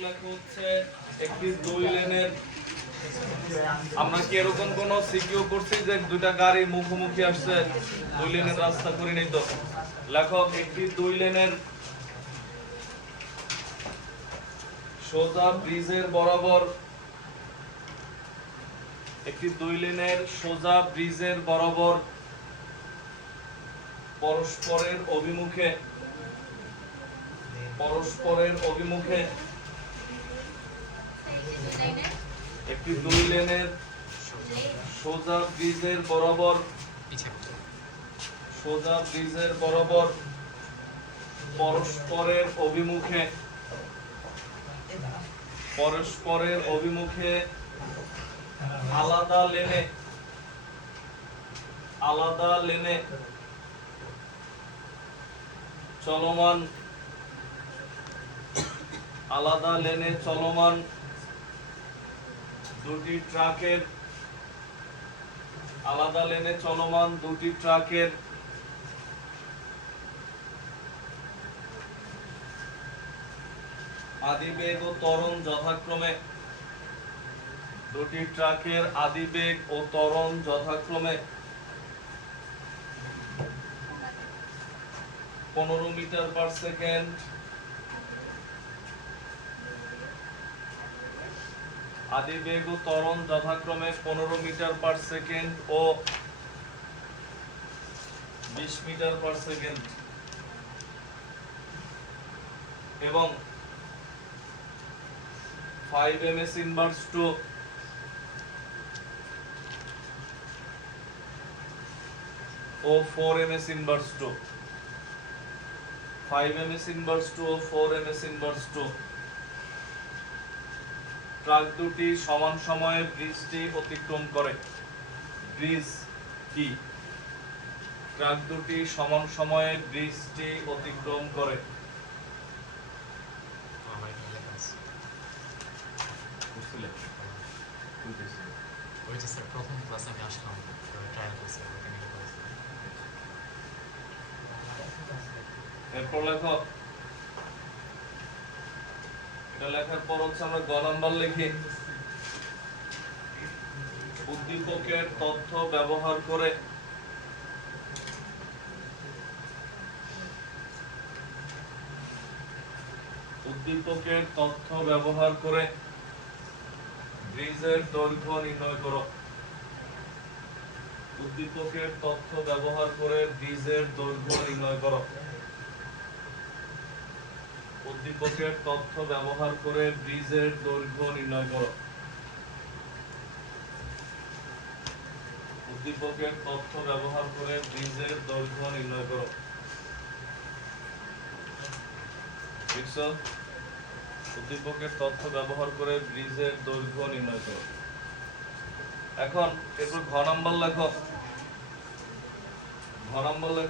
হচ্ছে একটি দুই লেনের আমরা কি এরকম কোন সিকিউ করছি যে দুইটা গাড়ি মুখোমুখি আসছে দুই লেনের রাস্তা করে নিত লেখক একটি দুই লেনের সোজা ব্রিজের বরাবর একটি দুই লেনের সোজা ব্রিজের বরাবর পরস্পরের অভিমুখে একটি দুই লেনের সোজা ব্রিজের বরাবর পরস্পরের অভিমুখে আলাদা লেনে চলমান দুটি ট্রাকের আদিবেগ ও ত্বরণ যথাক্রমে 15 মিটার পার সেকেন্ড আদিবেগ ও ত্বরণ যথাক্রমে 15 মিটার পার সেকেন্ড ও 20 মিটার পার সেকেন্ড এবং 5 ms inverse to 4 ms inverse to 5 ms inverse to 4 ms inverse to truck দুটি সমান সময়ে ব্রিজটি অতিক্রম করে এরপর লেখো এটা লেখার পর হচ্ছে আমরা গ নাম্বার লিখি উদ্দীপকের তথ্য ব্যবহার করে ব্রিজের দৈর্ঘ্য নির্ণয় করো উদ্দীপকের তথ্য ব্যবহার করে ব্রিজের দৈর্ঘ্য নির্ণয় করো এখন এরপর ঘ নাম্বার লেখো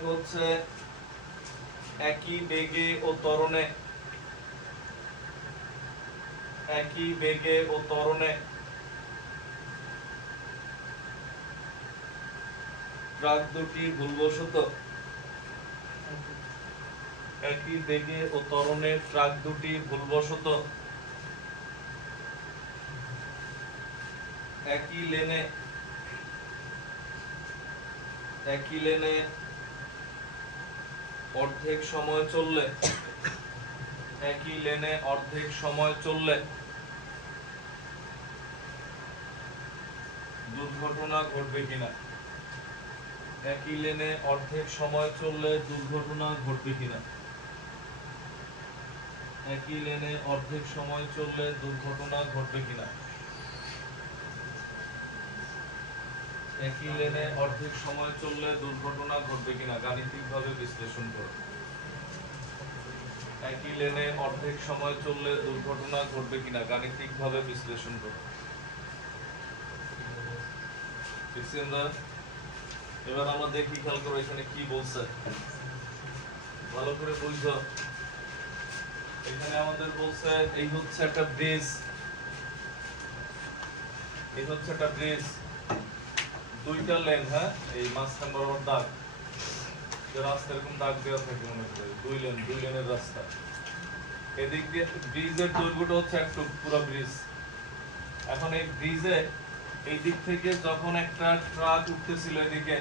হচ্ছে একই বেগে ও ত্বরণে ট্রাক দুটি ভুলবশত একই লেনে অর্ধেক সময় চললে দুর্ঘটনা ঘটবে কিনা গাণিতিকভাবে বিশ্লেষণ করো এবার আমরা দেখি খেয়াল করো এখানে কি বলছে ভালো করে বুঝো এখানে আমাদের বলছে এই হচ্ছে একটা ব্রিজ দুইটা লেন হ্যাঁ এই মাঝখান বরাবর দাগ যে রাস্তা এরকম দাগ দেওয়া থাকে মনে করে দুই লেনের রাস্তা এদিক দিয়ে ব্রিজের দৈর্ঘ্যটা হচ্ছে একটু পুরো ব্রিজ। এখন এই ব্রিজে এই দিক থেকে যখন একটা ট্রাক উঠতেছিল এদিকে,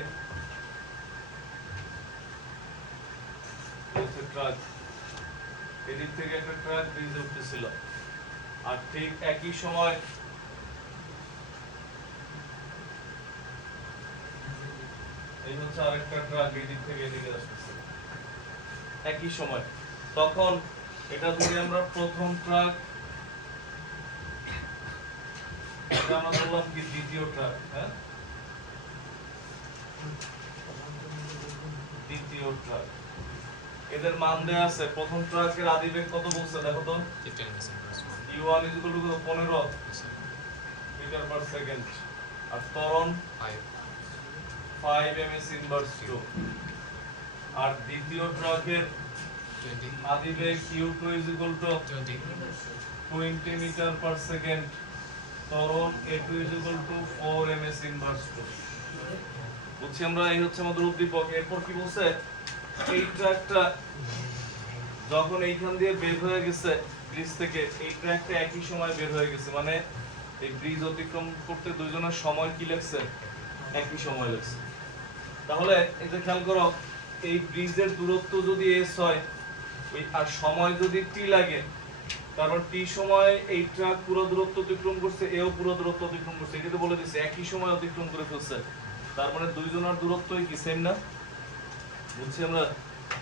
ট্রাক এদিক থেকে একটা ট্রাক ব্রিজে উঠতেছিল, আর ঠিক একই সময় এই হচ্ছে আরেকটা ট্রাক এদিক থেকে এদিকে আসতেছে একই সময়। তখন এটা যদি আমরা প্রথম ট্রাক, এটা আমরা বললাম কি দ্বিতীয় ট্রাক, হ্যাঁ দ্বিতীয় ট্রাক, এদের মান দেয়া আছে। প্রথম ট্রাকের আদিবেগ কত বলছে দেখো তো, u1 15 মিটার পার সেকেন্ড, আর ত্বরণ 5 ms ইনভার্স 2, আর দ্বিতীয় ট্রাকের আদিবেগ u2 20 মিটার পার সেকেন্ড, ত্বরণ a2 4 ms ইনভার্স 2। বুঝছি আমরা, এই হচ্ছে আমাদের উদ্দীপক। এরপর কি বলছে, এই ট্র্যাকটা যখন এইখান দিয়ে বের হয়ে গেছে ব্রিজ থেকে, এই ট্র্যাকটা একই সময় বের হয়ে গেছে, মানে এই ব্রিজ অতিক্রম করতে দুইজনের সময় কি লাগছে, একই সময় লাগছে। তাহলে এই যে খেয়াল করো, এই ব্রিজের দূরত্ব যদি s হয় আর সময় যদি t লাগে, কারণ t সময় এই ট্রাক পুরো দূরত্ব অতিক্রম করছে, এও পুরো দূরত্ব অতিক্রম করছে, এটা তো বলে দিছে একই সময় অতিক্রম করে ফেলছে, তার মানে দুইজনের দূরত্বই কি সেম না? বুঝছি আমরা,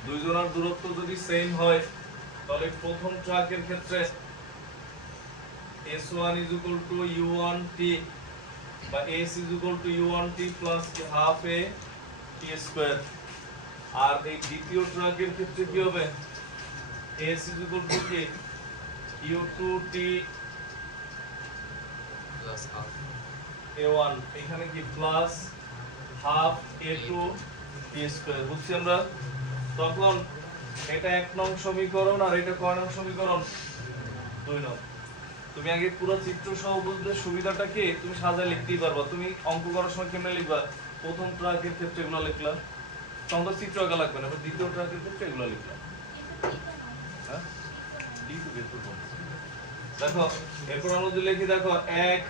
দুইজনের দূরত্ব যদি সেম হয় তাহলে প্রথম ট্রাকের ক্ষেত্রে s1 u1t বা s u1t plus half a t square, আর এই দ্বিতীয় ট্রাকের ক্ষেত্রে কি হবে, s কি u2t plus half a1, এখানে কি plus half a2 t square. বুঝছি আমরা, তখন এটা 1 নং সমীকরণ, আর এটা কয় নং সমীকরণ, 2 নং। তুমি আগে পুরো চিত্র সহ বুঝলে সুবিধাটা কি, তুমি সাজায় লিখতেই পারবা। তুমি অঙ্ক করার সময় কেমনে লিখবা, প্রথম ট্রাকের ক্ষেত্রে এগুলো লিখলাম, তখন চিত্র আঁকা লাগবে না, দ্বিতীয় ট্রাকের ক্ষেত্রে এগুলো লিখলাম, হ্যাঁ ডি টু বের করব। দেখো এরপর আমরা যদি লিখি, দেখো 1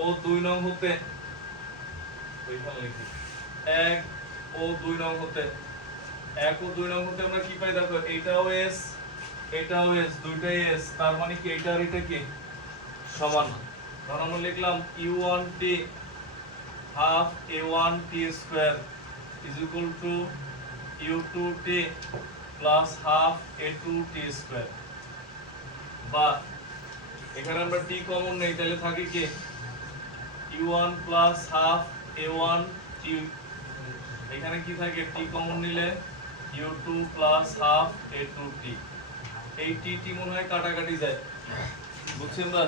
ও 2 নং হতে, ওইখানে লিখি 1 ও 2 নং হতে, 1 ও 2 নং হতে আমরা কি পাই, দেখো এটাও s এটাও s, দুইটাই s, তার মানে কি এটা আর এটা কি সমান। তখন আমরা লিখলাম u1t half a1t square is equal to u2t plus half a2t square, বা এখানে আমরা t কমন নেই, তাহলে থাকে কি u1 plus half a1t, এখানে কি থাকে t কমন নিলে u2 plus half a2t, এই t মনে হয় কাটাকাটি যায়। বুঝছি আমরা,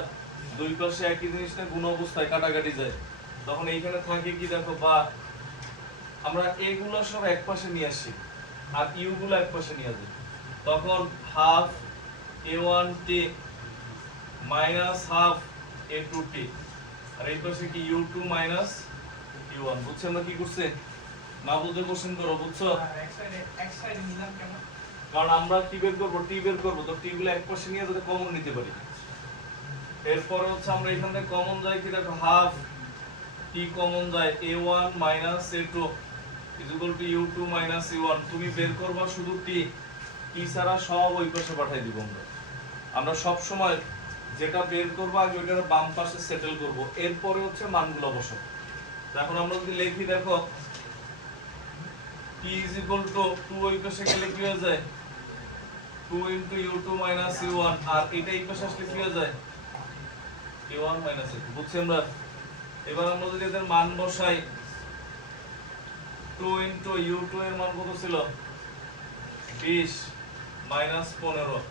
দুই পাশে একই জিনিসটা গুণ অবস্থায় কাটাকাটি যায়, তখন এইখানে থাকে কি দেখো, বা আমরা এগুলো সব এক পাশে নিয়ে আসি আর ইউ গুলো এক পাশে নিয়ে আসি, তখন half a1t minus half a2t, আর এই পাশে কি u2 মাইনাস u1। বুঝছি আমরা কি করছে, না বুঝে কোশ্চেন করো, বুঝছো? এক সাইডে নিলাম কেন, কারণ আমরা কি বের করব, টি বের করব, তো টি গুলো এক পাশে নিয়ে যাতে কমন নিতে পারি। এরপরে হচ্ছে আমরা এখান থেকে কমন যায় কি, দেখো হাফ টি কমন যায় a1 minus a2 is equal to u2 minus u1। তুমি বের করবা শুধু টি, টি ছাড়া সব ওই পাশে পাঠিয়ে দিব। আমরা সব সময় যেটা বের করব আগে ওইটার বাম পাশে সেটেল করব, এরপরে হচ্ছে মানগুলো বসাবো। এখন আমরা যদি লিখি, দেখো t is equal to 2, ওই পাশে গেলে কি হয়ে যায় 2 into u2 minus u1, আর এটা এই পাশে আসলে কি হয়ে যায় u1 minus u2। বুঝছি আমরা, এবার আমরা যদি এদের মান বসাই, 2 into u2 এর মান কত ছিল 20 minus 15,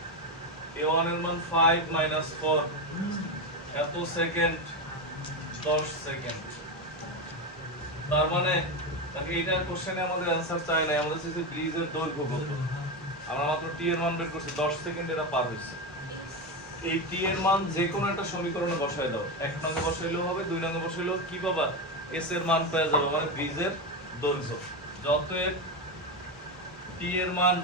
a1 এর মান 5 minus 4, এত সেকেন্ড 10 সেকেন্ড। তার মানে এইটা কোশ্চেনে আমাদের অ্যানসার চাই না, আমাদের চাইছে ব্রিজের দৈর্ঘ্য কত। আমরা মাত্র টি এর মান বের করছি, 10 সেকেন্ড এটা পার হইছে। এই টি এর মান যে কোনো একটা সমীকরণে বসায় দাও, 1 নং এ বসাইলেও হবে, 2 নং এ বসাইলেও কি পাবা, এস এর মান পেয়ে যাবে, মানে ব্রিজের দৈর্ঘ্য। যত টি এর মান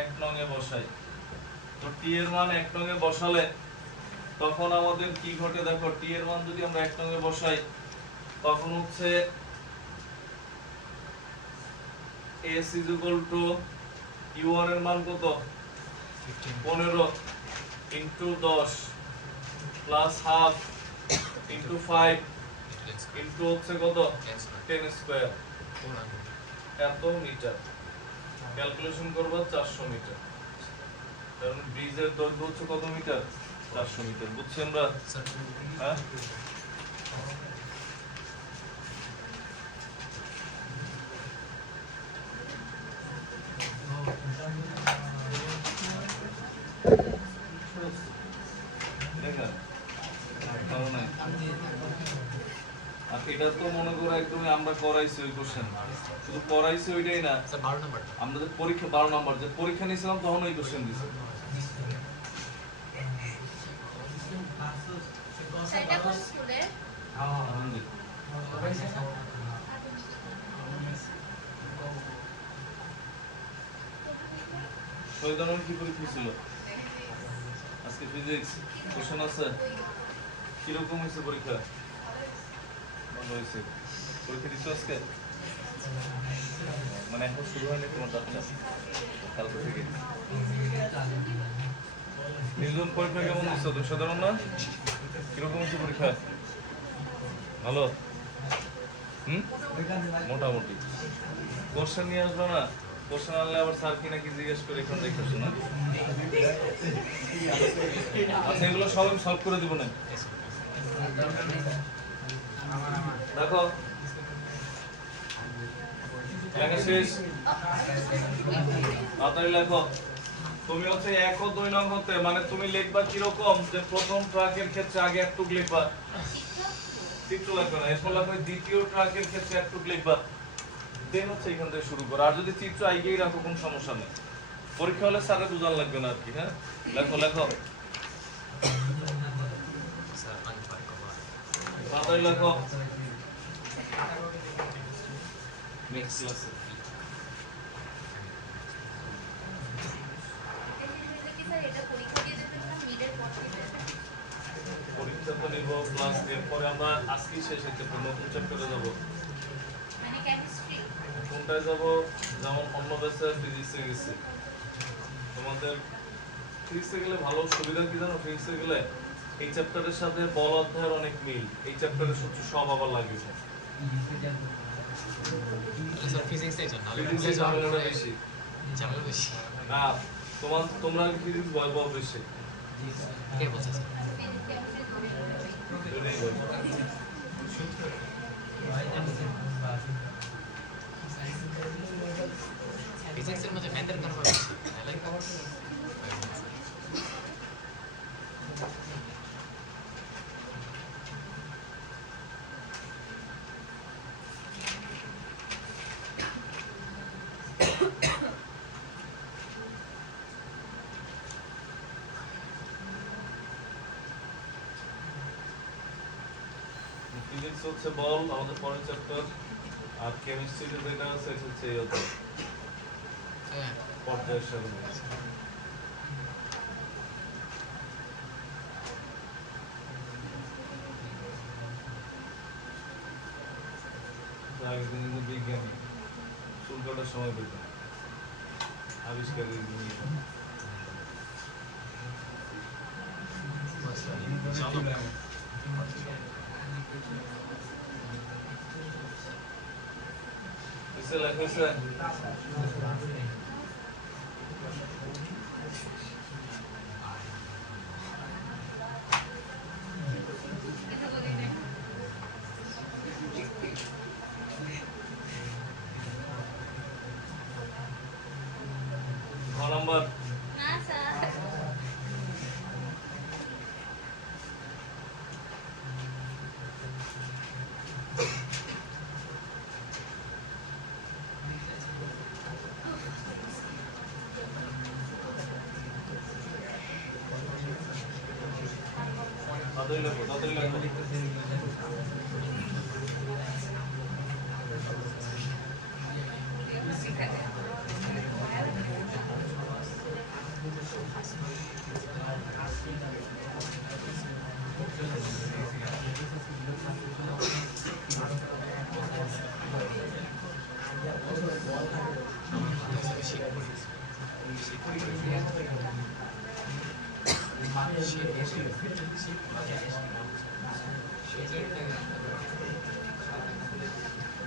1 নং এ বসাই, তো টি এর মান 1 নং এ বসালে তখন আমাদের কি ঘটে দেখো, টি এর মান যদি আমরা 1 নং এ বসাই তখন হচ্ছে s u1 এর মান কত 15 into 10 plus half into 5 into হচ্ছে কত 10 স্কয়ার এত মিটার, ক্যালকুলেশন করব 400 মিটার। কারণ ব্রিজের দৈর্ঘ্য হচ্ছে কত মিটার 400 মিটার, বুঝছি আমরা? হ্যাঁ দেখেন, আর এটা তো মনে করো একদমই আমরা করাইছি ওই কোশ্চেন, শুধু করাইছি ওইটাই না, আমাদের পরীক্ষা 12 নম্বর যে পরীক্ষা নিয়েছিলাম তখন ওই কোশ্চেন দিছে। সেটা কোন স্কুলে? শহীদানন্দ কি পরীক্ষা ছিল আজকে? ফিজিক্স কোশ্চেন আছে, কিরকম হয়েছে পরীক্ষা? ভালো হয়েছে। পরীক্ষা দিচ্ছ আজকে? মানে এখন শুরু হয়নি তোমার যাত্রা, কালকে থেকে। নির্জন পরীক্ষা কেমন দিচ্ছ? 200 না? কিরকম হয়েছে পরীক্ষা? ভালো? মোটামুটি। কোশ্চেন নিয়ে আসবে না? কোশ্চেন আনলে আবার স্যার কি নাকি জিজ্ঞেস করে এখন দেখতেছো না? আচ্ছা, এগুলো সব আমি সলভ করে দিব না। দেখো লেখা শেষ, তাড়াতাড়ি লেখো। তুমি হচ্ছে 1 ও 2 নং হতে মানে তুমি লিখবা কিরকম, যে প্রথম ট্রাকের ক্ষেত্রে আগে একটু লিখবা, চিত্র লিখবে না, এরপর লিখবে দ্বিতীয় ট্রাকের ক্ষেত্রে একটু লিখবা, দেন হচ্ছে এখান থেকে শুরু করো। আর যদি চিত্র আইগেই রাখো কোনো সমস্যা নেই, পরীক্ষা হলে স্যারের বুঝান লাগবে না আর কি। হ্যাঁ লেখো লেখো, তাড়াতাড়ি লেখো। নেক্সট ক্লাসে পরীক্ষা তো নিব, প্লাস এরপরে আমরা আজকেই শেষ হচ্ছে, নতুন চ্যাপ্টারে যাবো। মানে কেমিস্ট্রি কোনটায় যাব? যেমন অন্য ব্যাচে ফিজিক্সে গেছি, তোমাদের ফিজিক্সে গেলে ভালো সুবিধা কি জানো? ফিজিক্সে গেলে এই চ্যাপ্টারের সাথে বল অধ্যায়ের অনেক মিল, এই চ্যাপ্টারের সূত্র সব আবার লাগবে। ফিজিক্সের জন্য ফিজিক্সে ঝামেলাটা বেশি ঝামেলা বেশি। না, তোমরা ফিজিক্স ভয় পাও বেশি। কে বলছে স্যার? দুটোই ভয় পাও। ফিজিক্সের মধ্যে ম্যাথের কারণ বেশি। I like that. ফিজিক্স হচ্ছে বল আমাদের পরের চ্যাপ্টার, আর কেমিস্ট্রিতে যেটা আছে এটা হচ্ছে এই অধ্যায় হ্যাঁ। পর্যায়ের সারণী। একদিন বিজ্ঞানী চুল কাটার সময় পেত আবিষ্কারের জিনিস। চলো। এসে লেখা নাম্বার না স্যার তাড়াতাড়ি লেখো।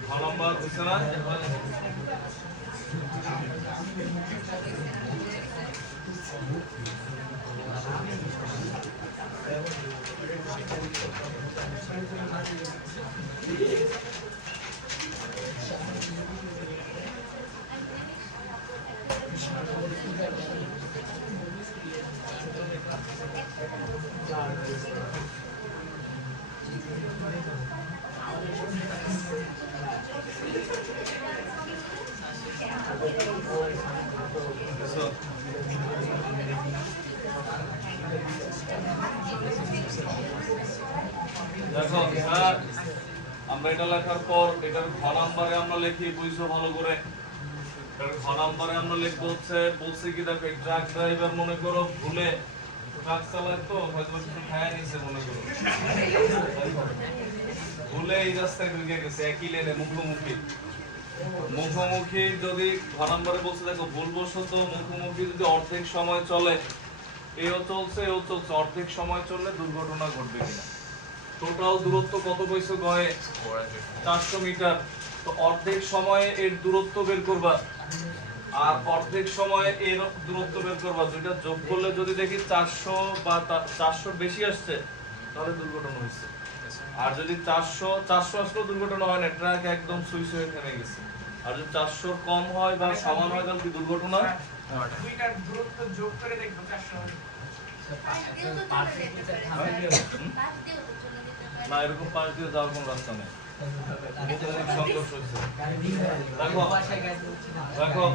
খ নাম্বার হচ্ছে না? So, দেখো আমরা এটা লেখার পর এটার ঘ নাম্বারে আমরা লিখি, বুঝছো ভালো করে। এটার ঘ নাম্বারে আমরা লিখবো হচ্ছে, বলছি কি দেখো ট্রাক ড্রাইভার মনে করো ভুলে ট্রাক চালায় তো হয়তো কিছু খায় নিছে মনে করো, ভুলে এই রাস্তায় ঢুকে গেছে একই লেনে মুখোমুখি। মুখোমুখি যদি ঘ নাম্বারে বলছে দেখো ভুলবশত মুখোমুখি যদি অর্ধেক সময় চলে, এও চলছে অর্ধেক সময় চললে দুর্ঘটনা ঘটবে কিনা। টোটাল দূরত্ব কত কইছো গয়ে? 400 মিটার। তো অর্ধেক সময়ে এর দূরত্ব বের করবা আর অর্ধেক সময়ে এর দূরত্ব বের করবা, দুইটা যোগ করলে যদি দেখি 400 বা 400 বেশি আসছে তাহলে দুর্ঘটনা হয়েছে। আর যদি 400 আসলেও দুর্ঘটনা হয় না, ট্রাক একদম সুইচ হয়ে থেমে গেছে। আর যদি 400 কম হয় বা সমান হয় তাহলে কি দুর্ঘটনা? দুইটার দূরত্ব যোগ করে দেখবো 400 পাশ দিয়েও তো চলে যেতে পারে। পাশ দিয়েও তো চলে যেতে পারে। না, এরকম পাশ দিয়ে যাওয়ার কোনো রাস্তা নেই। সংঘর্ষ হয়েছে। দেখো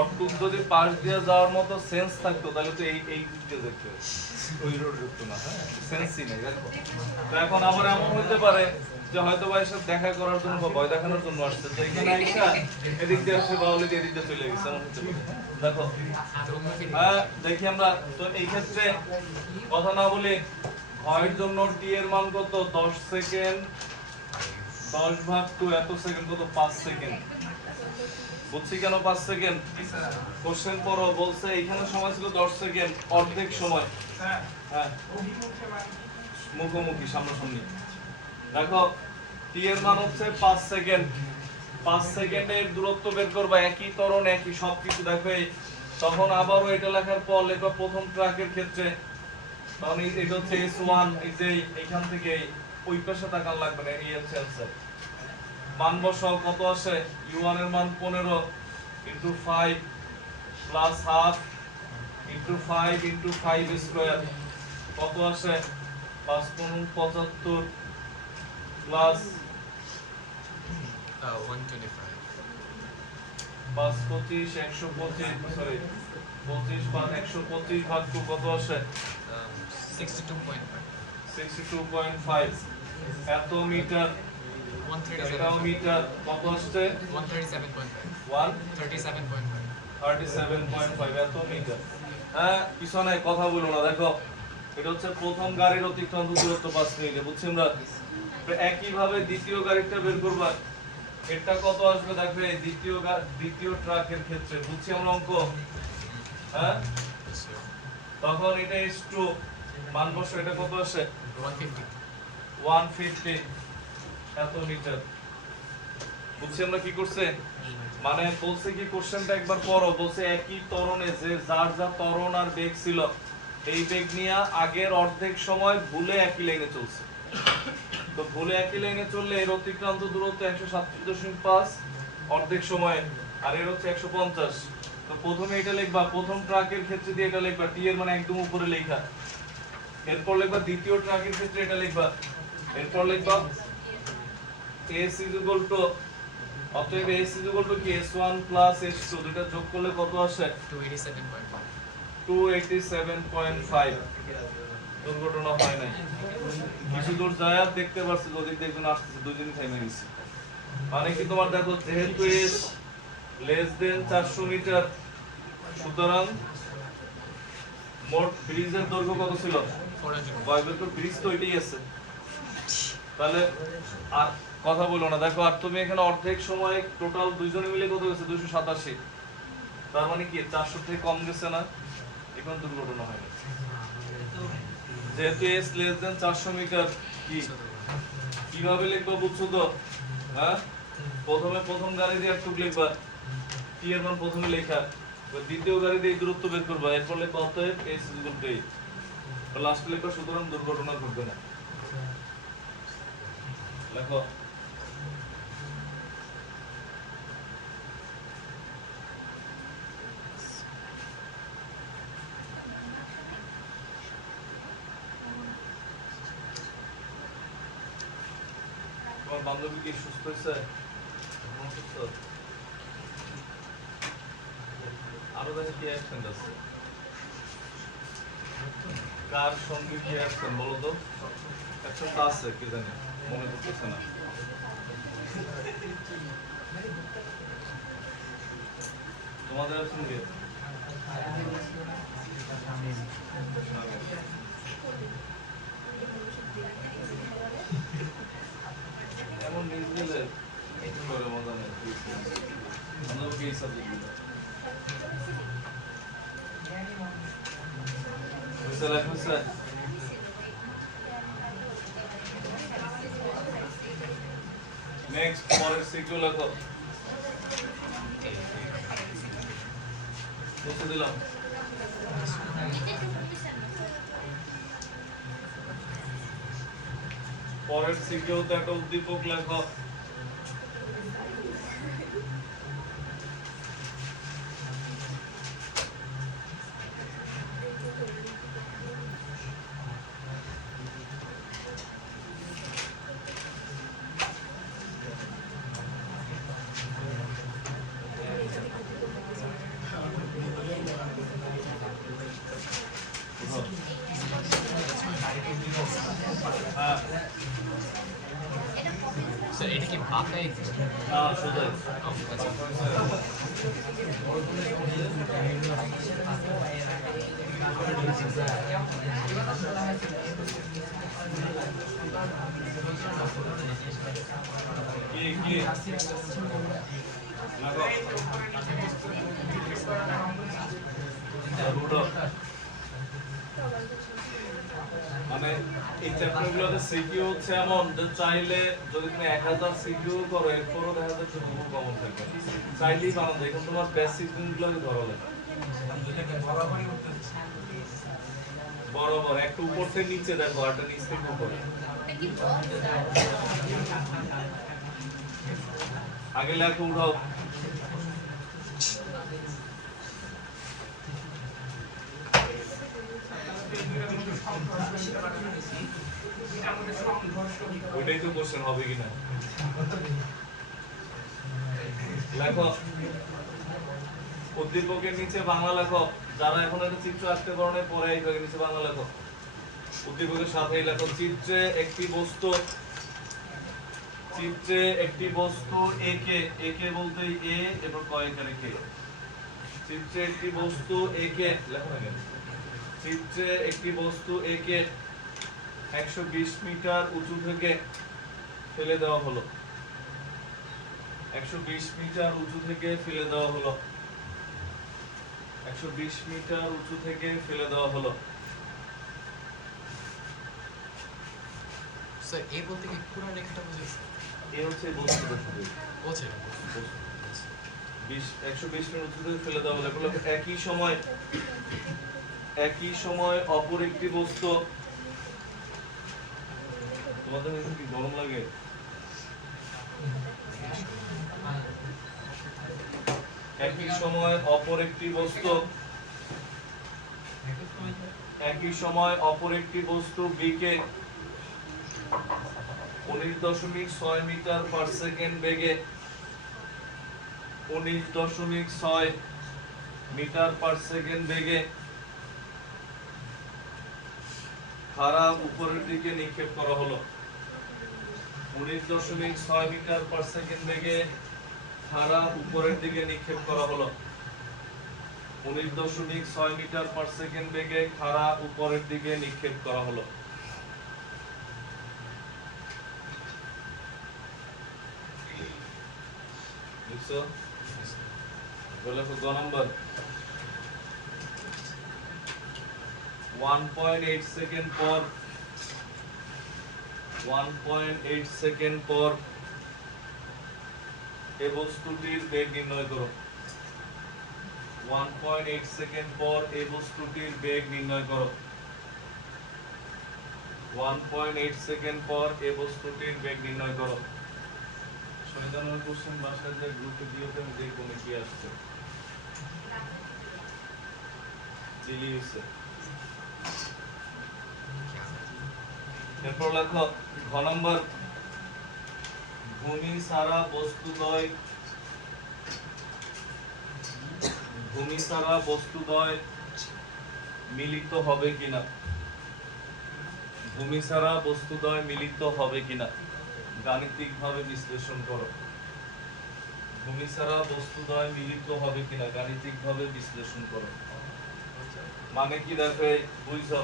অটুক যদি পাশ দিয়ে যাওয়ার মতো সেন্স থাকতো তাহলে তো এই দিক দিয়ে দেখতে ওই রোড ঢুকতো না, সেন্সই নেই। দেখো তো এখন আবার এমন হতে পারে যে হয়তো বা এসব দেখা করার জন্য বা ভয় দেখানোর জন্য আসছে, তো এখানে আইসা এদিক দিয়ে আসছে বাউলি দিয়ে এদিক দিয়ে চলে গেছে, এমন হতে পারে। দেখো দেখি আমরা তো এই ক্ষেত্রে কথা না বলি ভয়ের জন্য টি এর মান কত? 10 সেকেন্ড, 10 ভাগ 2 এত সেকেন্ড কত? 5 সেকেন্ড। বুঝছি কেন 5 সেকেন্ড? কোশ্চেন পড়ো বলছে এখানে সময় ছিল 10 সেকেন্ড, অর্ধেক সময়। স্যার হ্যাঁ, অভিমুখে মানে মুখোমুখি সামনাসামনি। দেখো টি এর মান হচ্ছে 5 সেকেন্ড। 5 সেকেন্ডের দূরত্ব বের করবা, একই ত্বরণ একই সবকিছু। দেখো তখন আবারও এটা লেখার পর লেখা প্রথম ট্র্যাকের ক্ষেত্রে, তখন এটা হচ্ছে S1, এই যে এখান থেকে ওই পাশে তাকান লাগবে না, এই হচ্ছে आंसर। মান বসাও, কত আসে? u1 এর মান 15 * 5 প্লাস হাফ * 5 * 5 স্কয়ার কত আসে? 5 × 75 প্লাস 125 5 25 125, সরি 25 + 125 ভাগ 2 কত আসে? 62.5 62.5 এত মিটার। এটাও 137 মিটার, কত আসছে? 137.5 37.5 এত মিটার। হ্যাঁ, পিছনে কথা বলো না। দেখো এটা হচ্ছে প্রথম গাড়ির অতিক্রান্ত দূরত্ব 5 মিনিটে, বুঝছি আমরা। একই ভাবে দ্বিতীয় গাড়িটা বের করবা, এটা কত আসবে? দেখো এই দ্বিতীয় ট্রাকের ক্ষেত্রে, বুঝছি আমরা অঙ্ক। হ্যাঁ, তখন এটা S2 মান বসে, এটা কত আসে? 150 এত মিটার। বুঝছি আমরা কি করছে, মানে বলছে কি কোশ্চেনটা একবার পড়ো। বলছে একই ত্বরণে যে যার যা ত্বরণ আর বেগ ছিল, এই বেগ নিয়ে আগের অর্ধেক সময় ভুলে একই লাইনে চলছে। তো ভুলে একই লাইনে চললে এর অতিক্রান্ত দূরত্ব 137.5 অর্ধেক সময়ে, আর এর হচ্ছে 150। তো প্রথমে এটা লিখবা, প্রথম ট্রাকের ক্ষেত্রে দিয়ে এটা লিখবা, টি এর মানে একদম উপরে লেখা। এরপর লিখবা দ্বিতীয় ট্রাকের ক্ষেত্রে এটা লিখবা। এরপর লিখবা S = অতএব S = কি? S1 + S2 দুটো যোগ করলে কত আসে? 287.5 287.5। দুর্ঘটনা হয় নাই। কিছু দূর যায় আর দেখতে পারছি যদি দেখুন আসছে দুজনই থেমে গেছে। মানে কি তোমার দেখো যেহেতু S < 400 মিটার, সুতরাং মোট ব্রিজের দৈর্ঘ্য কত ছিল? 400 ব্রিজ তো এটাই আছে। তাহলে আর কথা বলো না। দেখো আর তুমি এখানে অর্ধেক সময় টোটাল দুইজনে মিলে কত গেছে? 287। তার মানে কি 400 থেকে কম গেছে না? এখন দুর্ঘটনা হয় না। যেহেতু s less than 400 মিটার কি কিভাবে লিখবো বুঝছো তো? হ্যাঁ, প্রথমে প্রথম গাড়ি দিয়ে একটু লিখবা, কি এর মান প্রথমে লেখা, দ্বিতীয় গাড়ি দিয়ে দূরত্ব বের করবা, এরপর লিখবা অতএব s equal to 8, লাস্টে লিখবা সুতরাং দুর্ঘটনা ঘটবে না। লেখো তোমার বান্ধবী কি সুস্থ হয়েছে? সুস্থ? আরো দেখে কি অ্যাকশন আছে? কার সঙ্গে কি অ্যাকশন বলো তো? অ্যাকশনটা আছে কি জানি মনে করতেছে না। তোমাদের অ্যাকশন কি? এমন নিজ দিলে করে মজা নেই। আমরা কি এই সাবজেক্ট দিই? বুঝতে লাগছে? নেক্সট পরের সিকিউ লেখো। বুঝতে দিলাম। পরের সিকিউতে একটা উদ্দীপক লেখো। হ্যাঁ So, এটা কি ভাবে না শুধু কি কি মানে এই চ্যাপ্টারগুলোতে সিকিউ হচ্ছে এমন যে চাইলে যদি তুমি 1000 সিকিউ করো এরপরও দেখা যাচ্ছে তোমার কমন থাকবে, চাইলেই বানানো যায়। এখন তোমার বেসিক জিনিসগুলোকে ধরো লাগে বরাবর একটা উপর থেকে নিচে দেখো আর একটা নিচ থেকে উপরে। আগে লেখো উঠাও। ওইটাই তো কোশ্চেন হবে কিনা লেখো। উদ্দীপকের নিচে বাংলা লেখো। যারা এখন একটা চিত্র আঁকতে পারো না পরে এই নিচে বাংলা লেখো। উদ্দীপকের সাথেই লেখো চিত্রে একটি বস্তু একে, একে বলতে এ এরপর কয়েকারে কে। চিত্রে একটি বস্তু একে লেখো না কেন? চিত্রে একটি বস্তু একে 120 মিটার উঁচু থেকে ফেলে দেওয়া হলো। 120 মিটার উঁচু থেকে ফেলে দেওয়া হলো। 120 মিটার উঁচু থেকে ফেলে দেওয়া হলো। স্যার এই বলতে কি পুরো লেখাটা বুঝেছ? এই হচ্ছে বস্তুটা শুধু বুঝে 120 মিটার উঁচু থেকে ফেলে দেওয়া হলো। এগুলো একই সময় অপর একটি বস্তু, তোমাদের কি গরম লাগে? একই সময় অপর একটি বস্তু বিকে 19.6 মিটার পার সেকেন্ড বেগে 19.6 মিটার পার সেকেন্ড বেগে খারাপ উপরের দিকে নিক্ষেপ করা হলো। 19.6 মিটার পার সেকেন্ড বেগে খারাপ উপরের দিকে নিক্ষেপ করা হলো। 19.6 মিটার পার সেকেন্ড বেগে খারাপ উপরের দিকে নিক্ষেপ করা হলো। বুঝছো? বলে গ নম্বর 1.8 সেকেন্ড পর 1.8 সেকেন্ড পর এই বস্তুটির বেগ নির্ণয় করো। 1.8 সেকেন্ড পর এই বস্তুটির বেগ নির্ণয় করো। 1.8 সেকেন্ড পর এই বস্তুটির বেগ নির্ণয় করো। শহীদানোর কোশ্চেন বাসায় যে গ্রুপে দিয়েতে আমি দেখবো না কি আসছে। দিলি হইছে। এরপর লেখো ঘ নম্বর, ভূমি সারা বস্তুদ্বয় মিলিত হবে কিনা। ভূমি সারা বস্তুদ্বয় মিলিত হবে কিনা গাণিতিকভাবে বিশ্লেষণ করো। ভূমি সারা বস্তুদ্বয় মিলিত হবে কিনা গাণিতিকভাবে বিশ্লেষণ করো। মানে কি দেখো, বুঝছো,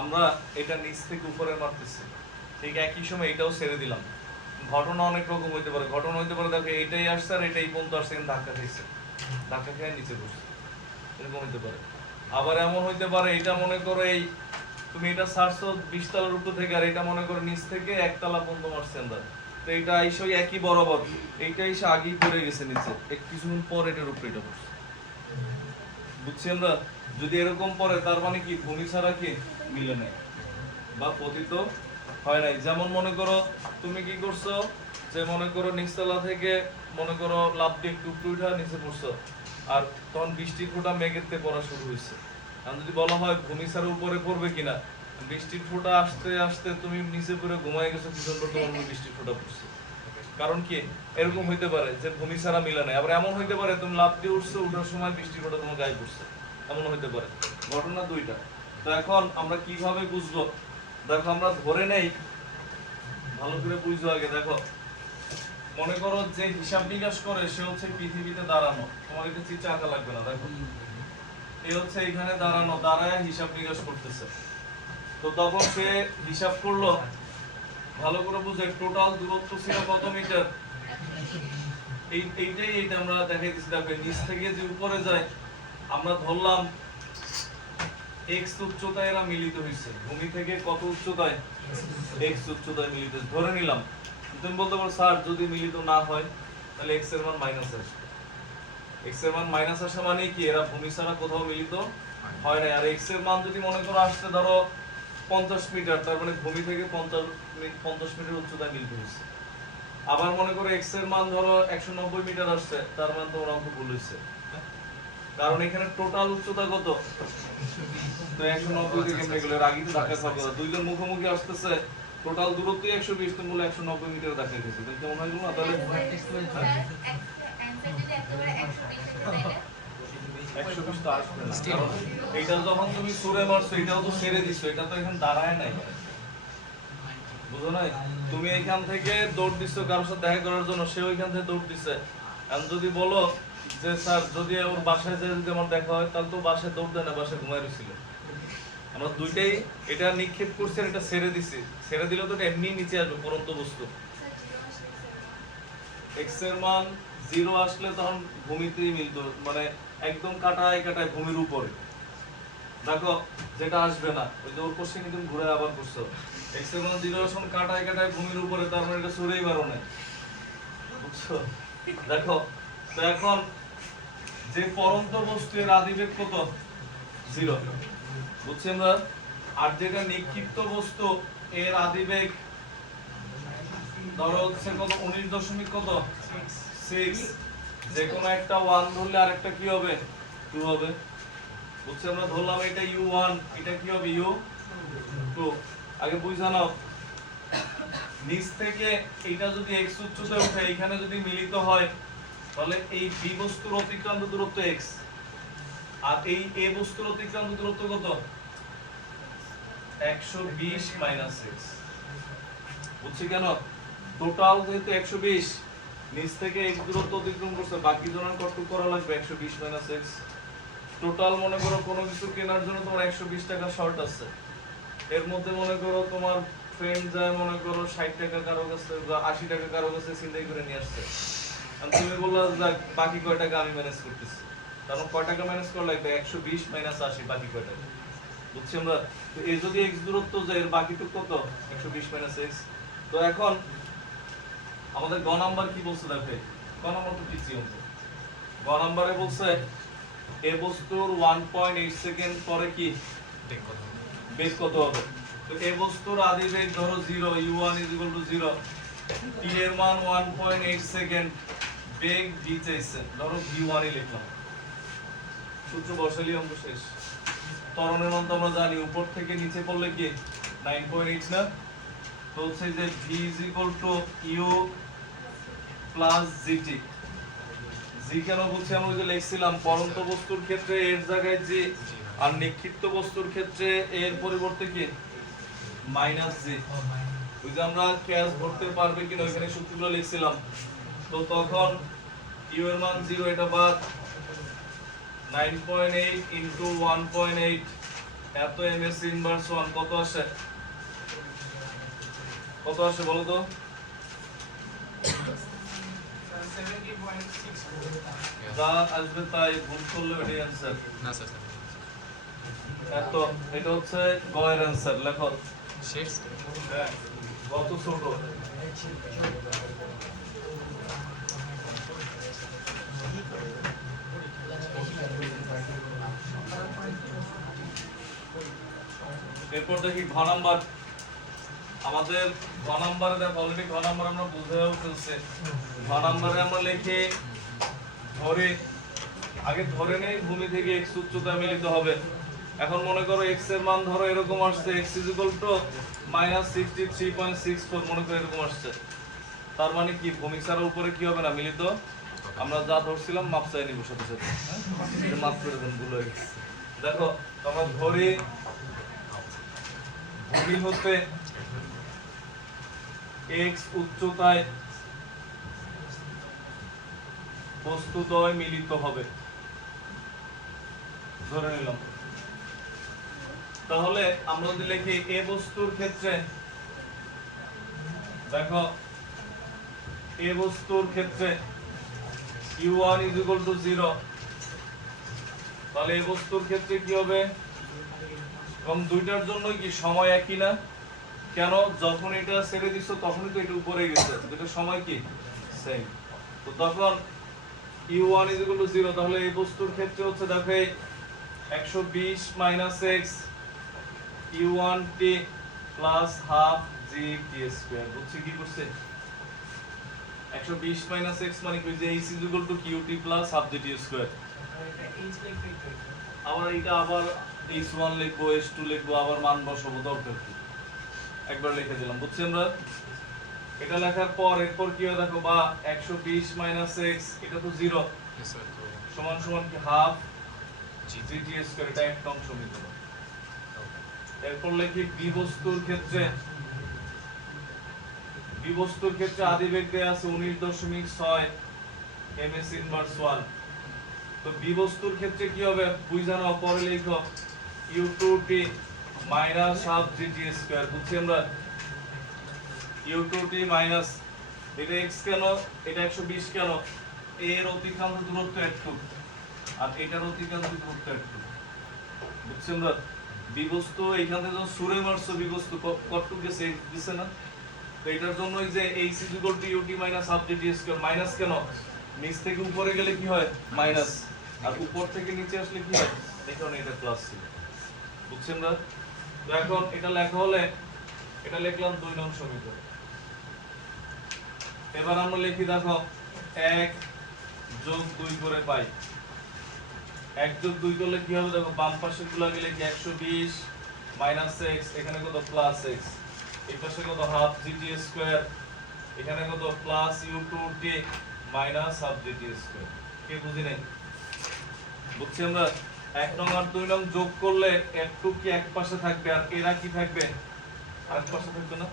আমরা এটা নিচ থেকে উপরে মারতেছি, ঠিক একই সময় এটাও ছেড়ে দিলাম। ঘটনা অনেক রকম হইতে পারে। ঘটনা হইতে পারে দেখো এইটাই আসছে আর এটাই পর্যন্ত আসছে, ধাক্কা খাইছে, ধাক্কা খেয়ে নিচে বসছে, এরকম হইতে পারে। আবার এমন হইতে পারে এটা মনে করো এই তুমি এটা ছাড়ছো 20 তলার উপর থেকে, আর এটা মনে করো নিচ থেকে 1 তলা পর্যন্ত মারছেন, তো এটা আইসো একই বরাবর, এইটা এসে আগেই পড়ে গেছে নিচে, কিছুক্ষণ পর এটার উপরে এটা পড়ছে। বুঝছেন না? যদি এরকম পড়ে তার মানে কি ভূমি ছাড়া কি মিলে নাই বা পতিত হয় নাই। যেমন মনে করো তুমি কি করছো, যে মনে করো নিচতলা থেকে মনে করো লাফ দিয়ে একটু উঠা নিচে পড়ছো, আর তখন বৃষ্টির ফোঁটা মেঘেতে পড়া শুরু হয়েছে। আর যদি বলা হয় ভূমি ছাড়া উপরে পড়বে কিনা, বৃষ্টির ফোঁটা আসতে আসতে তুমি নিচে পড়ে ঘুমায় গেছো, কিছু তোমার বৃষ্টির ফোঁটা পড়ছে। কারণ কি এরকম হইতে পারে যে ভূমি ছাড়া মিলে নাই। আবার এমন হইতে পারে তুমি লাফ দিয়ে উঠছো, উঠার সময় বৃষ্টির ফোঁটা তোমার গায়ে পড়ছে, এমন হইতে পারে। ঘটনা দুইটা। তো এখন আমরা কিভাবে বুঝবো? দেখো আমরা ধরে নেই, ভালো করে বুঝবো আগে। দেখো মনে করো যে হিসাব নিকাশ করে সে হচ্ছে পৃথিবীতে দাঁড়ানো, তোমার এটা চিন্তা আঁকা লাগবে না। দেখো এ হচ্ছে এখানে দাঁড়ানো, দাঁড়ায় হিসাব নিকাশ করতেছে। তো তখন সে হিসাব করলো, ভালো করে বুঝে, টোটাল দূরত্ব ছিল কত মিটার? এইটা আমরা দেখাই দিচ্ছি। দেখো নিচ থেকে যে উপরে যায়, আমরা ধরলাম x উচ্চতায় এরা মিলিত হয়েছে। ভূমি থেকে কত উচ্চতায়? x উচ্চতায় মিলিত ধরে নিলাম। তুমি বলতে পারো স্যার যদি মিলিত না হয় তাহলে x এর মান মাইনাস আসবে। x এর মান মাইনাস আসা মানে কি এরা ভূমি ছাড়া কোথাও মিলিত হয় না। আর x এর মান যদি মনে করো আসছে ধরো 50 মিটার, তার মানে ভূমি থেকে 50 মিটার উচ্চতায় মিলিত হয়েছে। আবার মনে করো x এর মান ধরো 190 মিটার আসছে, তার মানে তোমার অঙ্ক ভুল হয়েছে, কারণ এখানে টোটাল উচ্চতা কত? তো 190 থেকে কেমনে গেল? এর আগে তো ধাক্কা খাওয়ার কথা। দুইজন মুখোমুখি আসতেছে, টোটাল দূরত্ব 120, তুমি বলে 190 মিটার ধাক্কা খেয়েছে, তাহলে কেমন হয়ে গেল না? তাহলে 120 তো আসবে না, কারণ এইটা যখন তুমি ছুঁড়ে মারছো এটাও তো ছেড়ে দিছো, এটা তো এখানে দাঁড়ায় নাই, বুঝো নাই? তুমি এখান থেকে দৌড় দিছো কারোর সাথে দেখা করার জন্য, সে ওইখান থেকে দৌড় দিছে। আমি যদি বলো যে স্যার যদি ওর বাসায় যায় যদি আমার দেখা হয়, তাহলে তো বাসায় দৌড় দেয় না, বাসায় ঘুমায় রয়েছিল। আমরা দুইটাই এটা নিক্ষেপ করছি আর এটা ছেড়ে দিছি, ছেড়ে দিলে তো এমনি নিচে আসবে পরন্ত বস্তু। x এর মান 0 আসলে তখন ভূমিতেই মিলতো, মানে একদম কাটায় কাটায় ভূমির উপরে। দেখো যেটা আসবে না, ওই যে ওর কোশ্চেন তুমি ঘুরে আবার করছো, x এর মান 0 আসলে কাটায় কাটায় ভূমির উপরে, তার মানে এটা সরেই মারো না, বুঝছো? দেখো তো এখন যে পরন্ত বস্তু এর আদিবেগ কত? 0, বুঝছেন না? আর যেটা নিক্ষিপ্ত বস্তু এর আদিবেগ ধরো হচ্ছে কত? 19.6। যে কোনো একটা 1 ধরলে আরেকটা কি হবে? 2 হবে, বুঝছেন? আমরা ধরলাম এটা u1, এটা কি হবে? u2। আগে বুঝা নাও, নিচ থেকে এটা যদি x উচ্চতায় উঠে এখানে যদি মিলিত হয়, তাহলে এই b বস্তুর অতিক্রান্ত দূরত্ব x, আর এই a বস্তুর অতিক্রান্ত দূরত্ব কত? 120 - x। বুঝছি কেন? টোটাল যেহেতু 120, নিচ থেকে x দূরত্ব অতিক্রম করছে, বাকি জনের কত করা লাগবে? 120 - x। টোটাল মনে করো কোনো কিছু কেনার জন্য তোমার 120 টাকা শর্ট আছে, এর মধ্যে মনে করো তোমার ফ্রেন্ড যায় মনে করো 60 টাকা কারো কাছে বা 80 টাকা কারো কাছে চিন্তাই করে নিয়ে আসছে, আর তুমি বললা যে বাকি কয় টাকা আমি ম্যানেজ করতেছি, তাহলে কয় টাকা ম্যানেজ করা লাগবে? 120 - 80, বাকি কয় টাকা? বুঝছি আমরা? তো এই যদি x দূরত্ব যায় এর বাকিটুকু কত 120 - x। তো এখন আমাদের গ নাম্বার কি বলছে দেখে, গ নাম্বার তো পিছি আছে। গ নাম্বারে বলছে এ বস্তুর 1.8 সেকেন্ড পরে কি দেখ কত বেগ কত হবে। তো এ বস্তুর আদি বেগ ধরো 0, u1 = 0, t এর মান 1.8 সেকেন্ড, বেগ v চাইছে, ধরো v1 ই লিখলাম, সূত্র বসালি অঙ্ক শেষ। ত্বরণের মান তো আমরা জানি উপর থেকে নিচে পড়লে কি 9.8 না। তো হচ্ছে যে v u gt। জি কেন বলছি আমরা ওই যে লিখছিলাম পরন্ত বস্তুর ক্ষেত্রে এর জায়গায় জি, আর নিক্ষিপ্ত বস্তুর ক্ষেত্রে এর পরিবর্তে কি মাইনাস জি। ওই যে আমরা ক্যাশ ধরতে পারবে কিনা ওইখানে সূত্রগুলো লিখছিলাম। তো তখন ইউ এর মান 0, এটা বাদ 9.8 ইনটু 1.8 এত ms ইনভার্স 1 কত আসে, কত আসে বলো তো? 70.64 যা আসবে তাই ভুল করলে এটাই অ্যান্সার। না স্যার স্যার এত এটা হচ্ছে গ এর অ্যান্সার লেখো। শেষ হ্যাঁ, কত ছোট। এরপর দেখি ঘ নাম্বার। আমাদের ঘ নাম্বারে দেখো অলরেডি ঘ নাম্বার আমরা বুঝেও ফেলছে। ঘ নাম্বারে আমরা লিখি ধরে, আগে ধরে নেই ভূমি থেকে x উচ্চতা মিলিত হবে। এখন মনে করো x এর মান ধরো এরকম আসছে, x -63.64 মনে করো এরকম আসছে। তার মানে কি ভূমি ছাড়া উপরে কি হবে না মিলিত। আমরা যা ধরছিলাম মাপ চাই নিব সাথে সাথে, হ্যাঁ মাপ করে দেন, ভুল হয়ে গেছে। দেখো আমরা ধরি ভূমি হতে x উচ্চতায় বস্তুদ্বয় মিলিত হবে, ধরে নিলাম। তাহলে আমরা যদি লিখি এ বস্তুর ক্ষেত্রে, দেখো এ বস্তুর ক্ষেত্রে u1 = 0, তাহলে এ বস্তুর ক্ষেত্রে কি হবে, এবং দুইটার জন্যই কি সময় একই না। কেন, যখন এটা ছেড়ে দিছো তখনই তো এটা উপরে গেছে, দুটোর সময় কি সেম। তো তখন u1 = 0, তাহলে এই বস্তুর ক্ষেত্রে হচ্ছে দেখো 120 - x u1t plus half gt²। বুঝছি কি করছে, 120 - x মানে কি যে h = qt plus half gt²। আবার এটা আবার h1 লিখবো, h2 লিখবো, আবার মান বসাবো, দরকার কি, একবার লিখে দিলাম। বুঝছি আমরা? এটা লেখার পর এরপর কি হয় দেখো, বা 120 - x এটা তো 0 স্যার তো সমান সমান কি হাফ gt², এটা একটা অংশ মিলবে। এরপর লিখি বি বস্তুর ক্ষেত্রে, বি বস্তুর ক্ষেত্রে আদি বেগ দেয়া আছে 19.6 ms ইনভার্স 1। তো বি বস্তুর ক্ষেত্রে কি হবে বুঝানো, পরে লিখো u2t মাইনাস হাফ gt²। বুঝছি আমরা? u2t মাইনাস, এটা x কেন, এটা 120 কেন, এর অতিক্রান্ত দূরত্ব একটু আর এটার অতিক্রান্ত দূরত্ব একটু। বুঝছি আমরা? বিবস্তু এখান থেকে যখন সুরে মারছো বিবস্তু কতটুকু গেছে দিছে না। তো এটার জন্যই যে h = ut minus half gt²। Minus কেন, নিচ থেকে উপরে গেলে কি হয় মাইনাস, আর উপর থেকে নিচে আসলে কি হয়, দেখুন এটা প্লাস ছিল। বুঝছি আমরা? তো এখন এটা লেখা হলে এটা লিখলাম 2 নং সমীকরণ। এবার আমরা লিখি দেখো 1 + 2 করে পাই। 1 + 2 করলে কি হবে দেখো, বাম পাশের গুলো আগে লিখি 120 - x, এখানে কত প্লাস x, এই পাশে কত হাফ gt², এখানে কত plus u2t minus half gt²। কে বুঝি নাই? বুঝছি আমরা? 1 নং আর 2 নং যোগ করলে একটু কি এক পাশে থাকবে আর এরা কি থাকবে আরেক পাশে থাকবে না।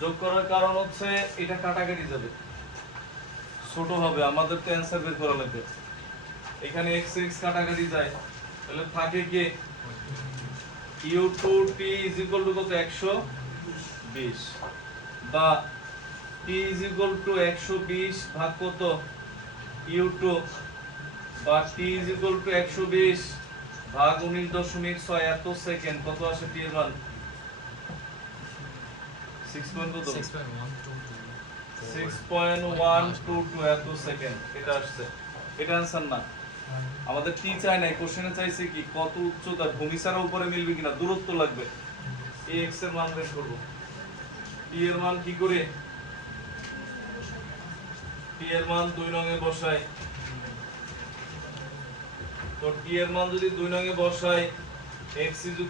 যোগ করার কারণ হচ্ছে এটা কাটাকাটি যাবে, ছোট হবে, আমাদের তো অ্যানসার বের করা লাগবে। এখানে x x কাটাকাটি যায়, তাহলে থাকে কি u2t = কত 120 বা t = 120 ভাগ কত u2 বা t = 120 ভাগ 19.6 এত সেকেন্ড কত আসে টি এর মান 6.122 এত সেকেন্ড এটা আসছে এটা आंसर না আমাদের টি চাই না কোশ্চেনে চাইছে কি কত উচ্চতা ভূমি ছাড়া উপরে মিলবে কিনা দূরত্ব লাগবে এই x এর মান বের করব টি এর মান কি করে টি এর মান 2 নং এ বসাই তো টি এর মান যদি 2 নং এ বসাই x u2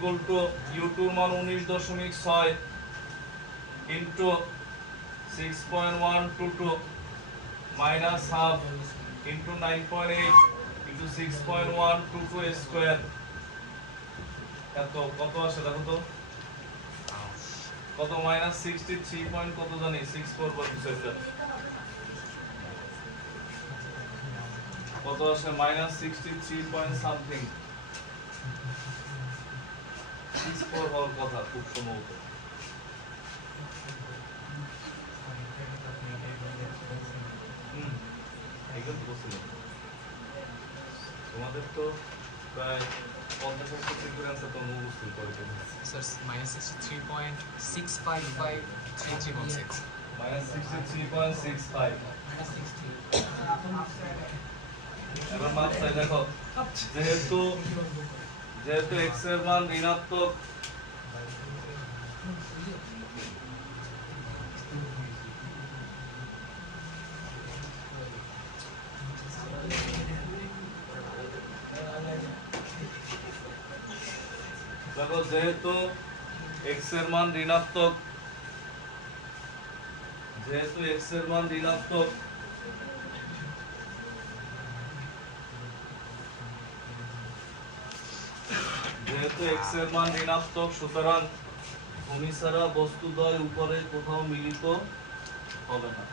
এর মান 19.6 into 6.122 minus half into 9.8 into 6.122 square এত কত আসে দেখো তো কত মাইনাস 63 পয়েন্ট কত জানি 64 বল কিছু কত আসে মাইনাস 63 পয়েন্ট সামথিং 64 হওয়ার কথা খুব সম্ভবত একদম পসিবল তোমাদের তো প্রায় 50% করে आंसर তো মুখস্থ করে ফেলেছে স্যার -63.6553316 -63.65 এবার মান চাই দেখো যেহেতু x এর মান ঋণাত্মক দেখো যেহেতু x এর মান ঋণাত্মক যেহেতু x এর মান ঋণাত্মক সুতরাং ভূমি ছাড়া বস্তুদ্বয় উপরে কোথাও মিলিত হবে না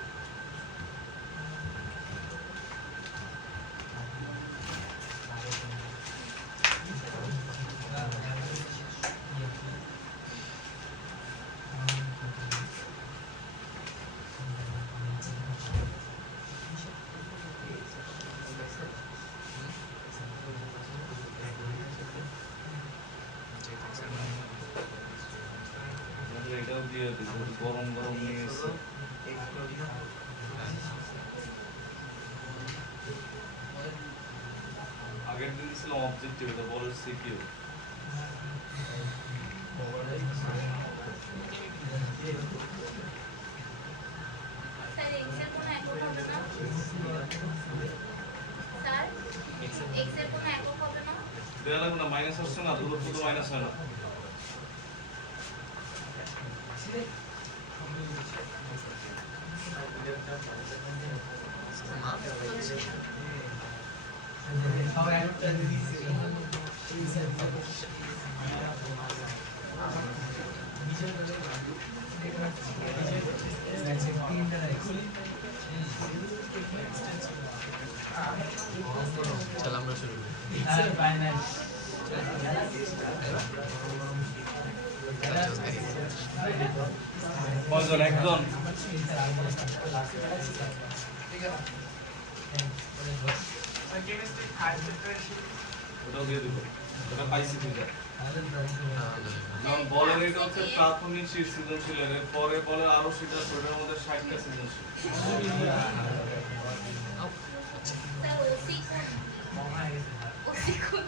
এটাও দিয়ে দিই গরম গরম নিয়ে এসে আগের দিন ছিল অবজেক্টিভ এটা বলের সিকিউ স্যার x এর কোনো একক হবে না স্যার x এর কোনো একক হবে না দেয়া লাগবে না মাইনাস আসছে না দূরত্ব তো মাইনাস হয় না চল আমরা শুরু করি কয়জন একজন কেমিস্ট্রি থার্ড চ্যাপ্টারে ওটাও দিয়ে দিব ওটা পাইছি দিতে কারণ বলের এটা হচ্ছে প্রাথমিক সৃজনশীলের এর পরে বলে আরো সেটা ওটার মধ্যে 60টা সৃজনশীল স্যার ওসি কোন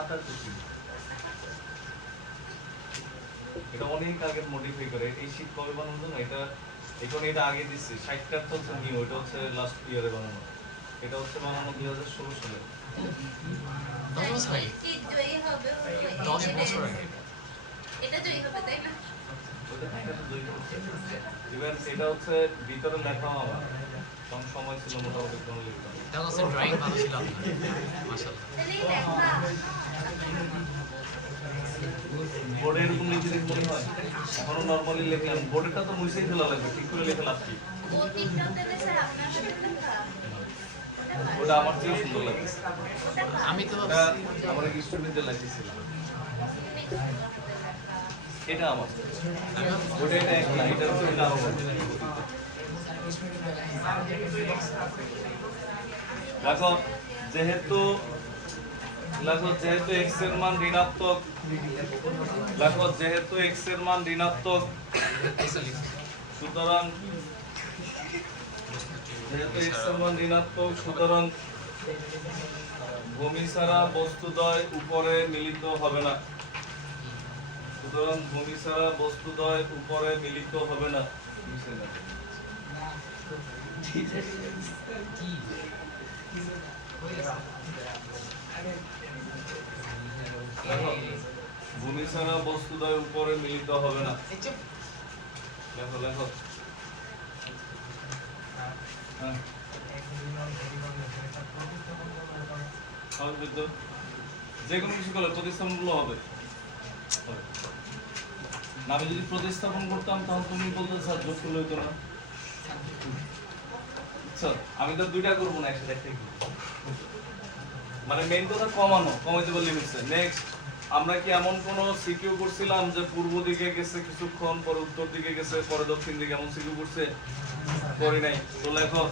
আতার কুচি এটা অনেক আগে মডিফাই করে এই শীট কবে বানানো না এটা এখন এটা আগে দিচ্ছি 60টা তো হচ্ছে নিউ এটা হচ্ছে লাস্ট ইয়ারে বানানো এটা হচ্ছে বানানো 2016 সালে 10 বছর আগে জয়ী হবে 10 বছর আগে এটা জয়ী হবে তাই না ইভেন এটা হচ্ছে ভিতরে লেখাও আমার কম সময় ছিল মোটামুটি কোন লিখতাম এটা হচ্ছে ড্রয়িং ভালো ছিল আপনার মাশাআল্লাহ তাহলে এই লেখা বোর্ডে এরকম লিখে দেখে মনে হয় এখনো নরমালি লিখলাম বোর্ডটা তো মুছেই ফেলা লাগবে ঠিক করে লিখে লাভ কি গতিকটাও তাহলে স্যার আপনার সাথে লেখা ওটা আমার চেয়ে সুন্দর লাগে আমি তো এটা আমার এক স্টুডেন্টে লিখেছিলাম এটা আমার ওটা এটা এক না এটা হচ্ছে এটা আরো বড়। দেখো যেহেতু লেখো যেহেতু x এর মান ঋণাত্মক, লেখো যেহেতু x এর মান ঋণাত্মক, সুতরাং যেহেতু x এর মান ঋণাত্মক, সুতরাং ভূমি ছাড়া বস্তুদ্বয় উপরে মিলিত হবে না। সুতরাং ভূমি ছাড়া বস্তুদ্বয় উপরে মিলিত হবে না। দেখো, ভূমি ছাড়া বস্তুদ্বয় উপরে মিলিত হবে না। লেখো লেখো। হ্যাঁ, হবে তো। যে কোনো কিছু করলে প্রতিস্থাপনগুলো হবে। না, আমি যদি প্রতিস্থাপন করতাম তাহলে তুমি বলতে স্যার যোগ করলে হতো না। স্যার আমি তো দুইটা করবো না একসাথে, একটাই করবো। মানে মেইন কথা কমাইতে পারলে লিমিটস। নেক্সট, আমরা কি এমন কোন সিকিউ করছিলাম যে পূর্ব দিকে গেছে কিছুক্ষণ পরে উত্তর দিকে গেছে পরে দক্ষিণ দিকে, এমন সিকিউ করছে? করি নাই। তো লেখো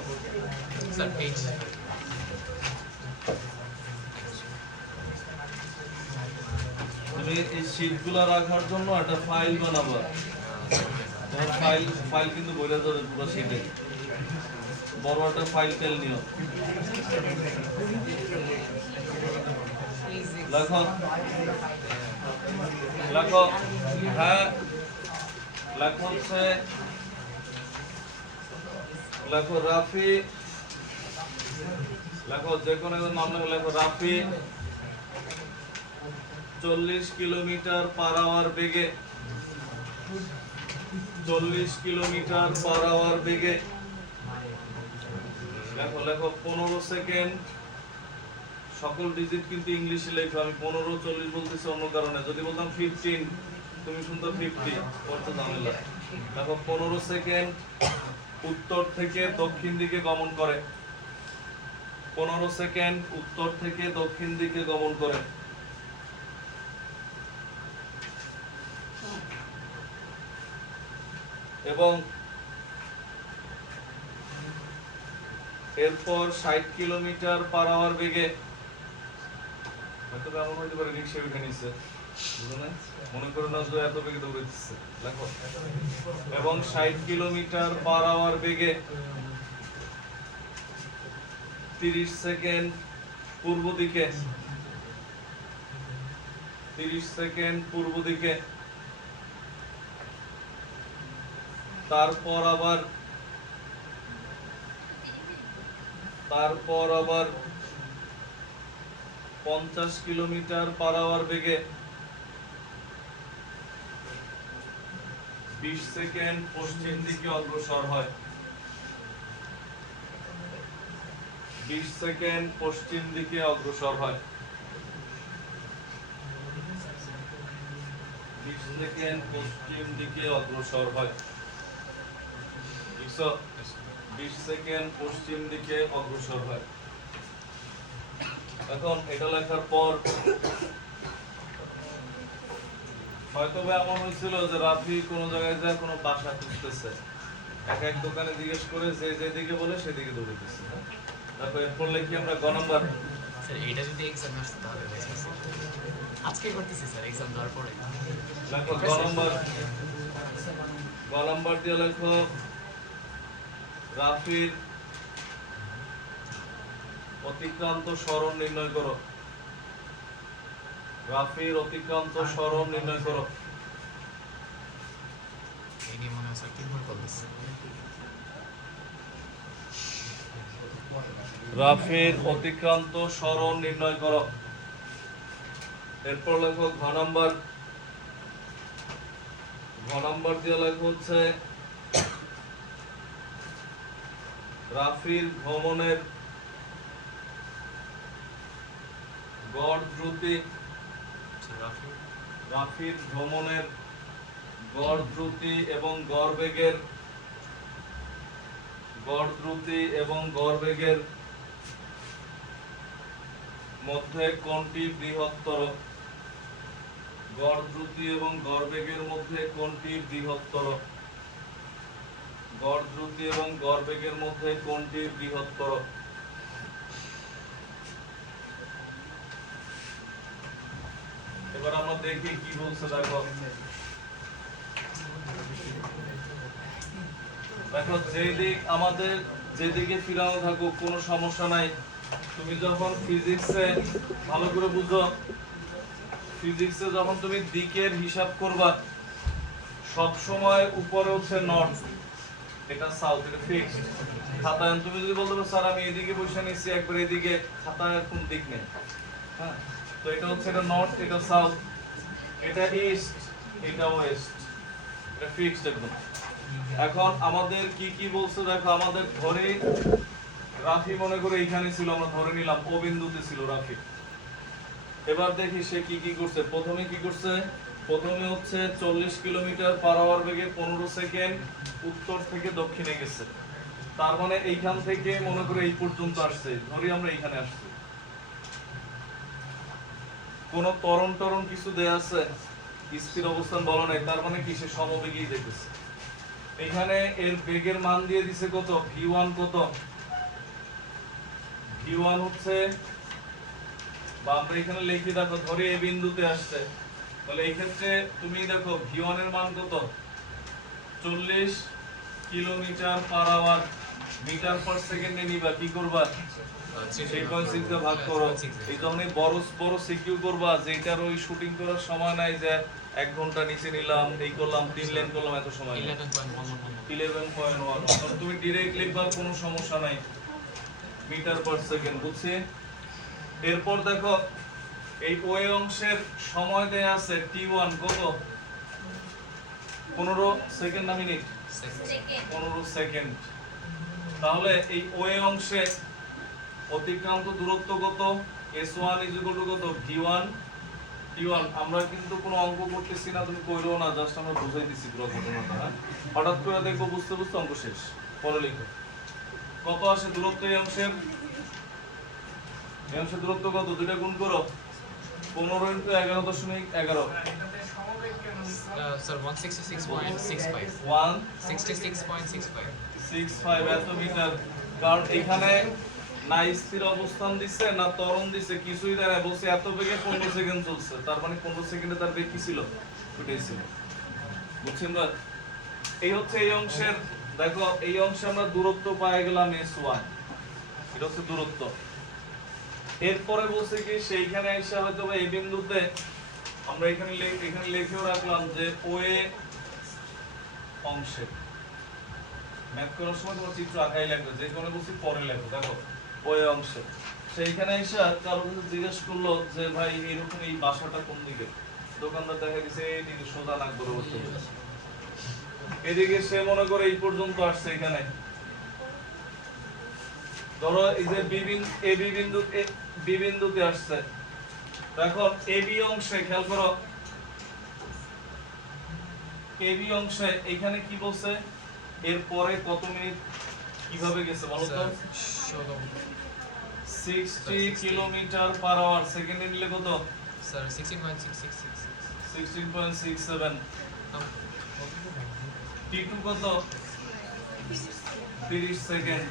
স্যার পেজ তুমি এই শীটগুলো রাখার জন্য একটা ফাইল বানাবো। তোমার ফাইল কিন্তু বইটা যাবে পুরো শীটে। বড় একটা ফাইল তেল নিও। লেখো লেখো। হ্যাঁ, লেখো হচ্ছে লেখো রাফি। লেখো যে কোনো নাম লেখো রাফি 40 কিলোমিটার পার আওয়ার বেগে, 40 কিলোমিটার পার আওয়ার বেগে। লেখো লেখো 15 সেকেন্ড। সকল ডিজিট কিন্তু ইংলিশে লেখো। আমি 15 40 বলতেছি অন্য কারণে। যদি বলতাম 15 তুমি শুনতো 50, কত ঝামেলা। লেখো 15 সেকেন্ড উত্তর থেকে দক্ষিণ দিকে গমন করে। 15 সেকেন্ড উত্তর থেকে দক্ষিণ দিকে গমন করে। এবং এরপর 60 কিলোমিটার পার আওয়ার বেগে, হয়তো এমন হইতে পারে রিক্সা উঠে নিচ্ছে, বুঝো না? মনে করো না যে এত বেগে দৌড়াইতেছে। দেখো, এবং 60 কিলোমিটার পার আওয়ার বেগে 30 সেকেন্ড পূর্ব দিকে, 30 সেকেন্ড পূর্ব দিকে। তারপর আবার 50 কিলোমিটার পার আওয়ার বেগে 20 সেকেন্ড পশ্চিম দিকে অগ্রসর হয়। 20 সেকেন্ড পশ্চিম দিকে অগ্রসর হয়। 20 সেকেন্ড পশ্চিম দিকে অগ্রসর হয়। 20 সেকেন্ড পশ্চিম দিকে অগ্রসর হয়। এখন এটা লেখার পর হয়তো এমন হয়েছিল যে রাফি কোনো জায়গায় যায় কোনো বাসা খুঁজতেছে, এক এক দোকানে জিজ্ঞেস করে যে যেদিকে বলে সেদিকে দৌড়াইতেছে। তারপর এরপর লিখি আমরা গ নম্বর। স্যার এটা যদি এক্সাম আসতো তাহলে আজকে করতেছি স্যার, এক্সাম দেওয়ার পরে। লেখো গ নম্বর দিয়ে লেখো রাফির অতিক্রান্ত সরণ নির্ণয় করো। রাফির অতিক্রান্ত সরণ নির্ণয় করো। এই নিয়ে মনে হয় স্যার 3 বার বলতেছি। রাফির অতিক্রান্ত সরণ নির্ণয় করো। এরপর লেখো ঘ নম্বর দিয়ে লেখো হচ্ছে রাফির ভ্রমণের গড় দ্রুতি, রাফির ভ্রমণের গড় দ্রুতি এবং গড় বেগের মধ্যে কোনটি বৃহত্তর? গড় দ্রুতি এবং গড় বেগের মধ্যে কোনটি বৃহত্তর? গড় দ্রুতি এবং গড় বেগের মধ্যে কোনটি বৃহত্তর? এবার আমরা দেখি কি বলছে দেখো দেখো যেদিকে ফিরানো থাকুক কোনো সমস্যা নাই। তুমি যখন ফিজিক্সে ভালো করে বুঝো, ফিজিক্সে যখন তুমি দিকের হিসাব করবা সব সময় উপরে হচ্ছে নর্থ, এটা সাউথ, এটা ফিক্সড। খাতায় তুমি যদি বলতে পারো স্যার আমি এদিকে বসে নিচ্ছি একবার এদিকে, খাতায় কোন দিক নেই, হ্যাঁ তো এটা হচ্ছে এটা নর্থ, এটা সাউথ, এটা ইস্ট, এটা ওয়েস্ট, এটা ফিক্সড একদম। এখন আমাদের কি কি বলছে দেখো, আমাদের ধরে রাফি মনে করে এখানে ছিল, আমরা ধরে নিলাম ও বিন্দুতে ছিল রাফি। এবার দেখি সে কি কি করছে। প্রথমে কি করছে, প্রথমে হচ্ছে 40 কিলোমিটার পার আওয়ার বেগে 15 সেকেন্ড উত্তর থেকে দক্ষিণে গেছে। তার মানে এইখান থেকে মনে করে এই পর্যন্ত আসছে, ধরি আমরা এইখানে আসছি। কোন ত্বরণ কিছু দেয়া আছে, স্থির অবস্থান বলা নাই, তার মানে কি সে সমবেগেই দেখতেছে। এখানে এর বেগের মান দিয়ে দিছে কত, v1 কত, v1 হচ্ছে, বা আমরা এখানে লিখি দেখো ধরে এই বিন্দুতে আসছে, তাহলে এই ক্ষেত্রে তুমি দেখো v1 এর মান কত, 40 kilometre per hour, metre per সেকেন্ডে নিবা, কি করবা 3.6 দিয়ে ভাগ করো। এই ধরনের বড় সিকিউ করবা যেটার ওই শুটিং করার সময় নাই, যে 1 ঘন্টা নিচে নিলাম, এই করলাম, 3 লাইন করলাম, এত সময় 11.1। তখন তুমি ডাইরেক্ট লিখবা, কোনো সমস্যা নাই, মিটার পার সেকেন্ড, বুঝছি। এরপর দেখো এই ওই অংশের সময় দেয়া আছে t1 কত, 15 সেকেন্ড না মিনিট, 15 সেকেন্ড। তাহলে এই ওই অংশে অতিক্রান্ত দূরত্ব কত, s1 কত, v1 t1। আমরা কিন্তু কোনো অঙ্ক করতেছি না, তুমি কইরো না, জাস্ট আমরা বুঝাই দিছি পুরো ঘটনাটা। হ্যাঁ, হঠাৎ করে দেখবো বুঝতে অঙ্ক শেষ, পরে লিখো। কত আসে দূরত্ব এই অংশের, এই অংশের দূরত্ব কত, দুইটা গুণ করো, 15 × 11.11, এটাতে সমবেগ কেন স্যার 166.65 166.65 166.65 এত মিটার। কারণ এখানে না স্থির অবস্থান দিচ্ছে না ত্বরণ দিচ্ছে, কিছুই দেয় না, বলছে এত বেগে 15 সেকেন্ড চলছে, তার মানে 15 সেকেন্ডে তার বেগ কি ছিল, ওটাই ছিল, বুঝছেন না। এই হচ্ছে এই অংশের, দেখো এই অংশে আমরা দূরত্ব পেয়ে গেলাম s1, এটা হচ্ছে দূরত্ব। এরপরে বলছে কি সেইখানে এসে হয়তো এই বিন্দুতে আমরা এখানে লিখেও রাখলাম যে ওএ অংশে, ম্যাথ করার সময় তোমার চিত্র আঁকাই লাগবে, যে কোনো বলছি পরে লেখো। দেখো ওই অংশে সেইখানে এসে কারো কাছে জিজ্ঞেস করলো যে ভাই এইরকম এই বাসাটা কোন দিকে, দোকানদার দেখা গেছে এইদিকে সোজা নাক বরাবর, এদিকে সে মনে করে এই পর্যন্ত আসছে। এখানে ধরো এই যে বি বিন্দুতে আসছে, এখন এবি অংশে খেয়াল করো, এবি অংশে এখানে কি বলছে, এরপরে কত মিনিট কিভাবে গেছে বলো তো, 60 কিলোমিটার পার আওয়ার, সেকেন্ডে নিলে কত স্যার 16.6666 16.67, t2 কত 30 সেকেন্ড।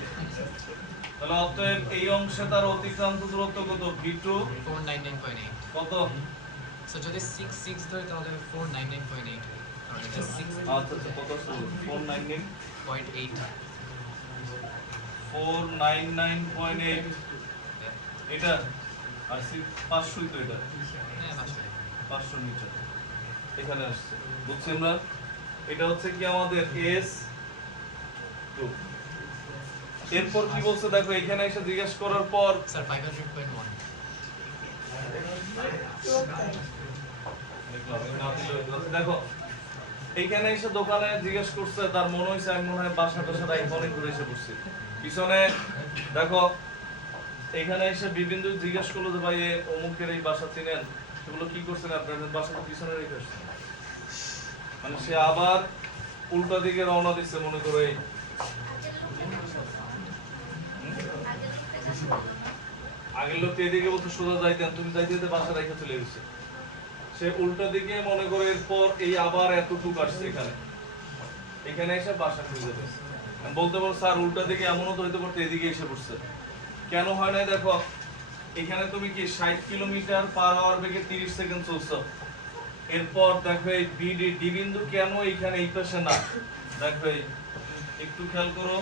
তাহলে অতএব এই অংশে তার অতিক্রান্ত দূরত্ব কত, v2 499.8 কত, স্যার যদি 66 ধরে তাহলে 499.8 কারণ এটা 6 আচ্ছা কত ছিল, 499.8, 499.8 এটা আর 500 তো, এটা হ্যাঁ আসলে 500 মিটার এখানে আসছে, বুঝছি আমরা। এটা হচ্ছে কি আমাদের s2। এরপর কি বলছে দেখো, এখানে এসে জিজ্ঞেস করার পর স্যার 500.1 দেখো এইখানে এসে দোকানে জিজ্ঞেস করছে, তার মনে হয়েছে আমি মনে হয় বাসা টাসা অনেক ঘুরে এসে বসছি পিছনে। দেখো এখানে এসে বিভিন্ন জিজ্ঞেস করলো যে ভাই অমুকের এই বাসা চিনেন, সেগুলো কি করছেন আপনার বাসাটা পিছনে রেখে আসছেন, মানে সে আবার উল্টা দিকে রওনা দিচ্ছে মনে করো। এই আগের লোক এদিকে বলতে সোজা যাইতেন, তুমি যাইতে যেতে বাসা রেখে চলে গেছে, সে উল্টা দিকে মনে করে এরপর এই আবার এতটুক আসছে এখানে, এখানে এসে বাসা খুঁজে পেয়েছে। বলতে পারো স্যার উল্টা দিকে এমনও তো হইতে পারতো এদিকে এসে পড়ছে, কেন হয় নাই দেখো এখানে তুমি কি 60 কিলোমিটার পার আওয়ার বেগে 30 সেকেন্ড চলছো। এরপর দেখো এই বিডি ডি বিন্দু কেন এখানে এই পাশে না, দেখো এই একটু খেয়াল করো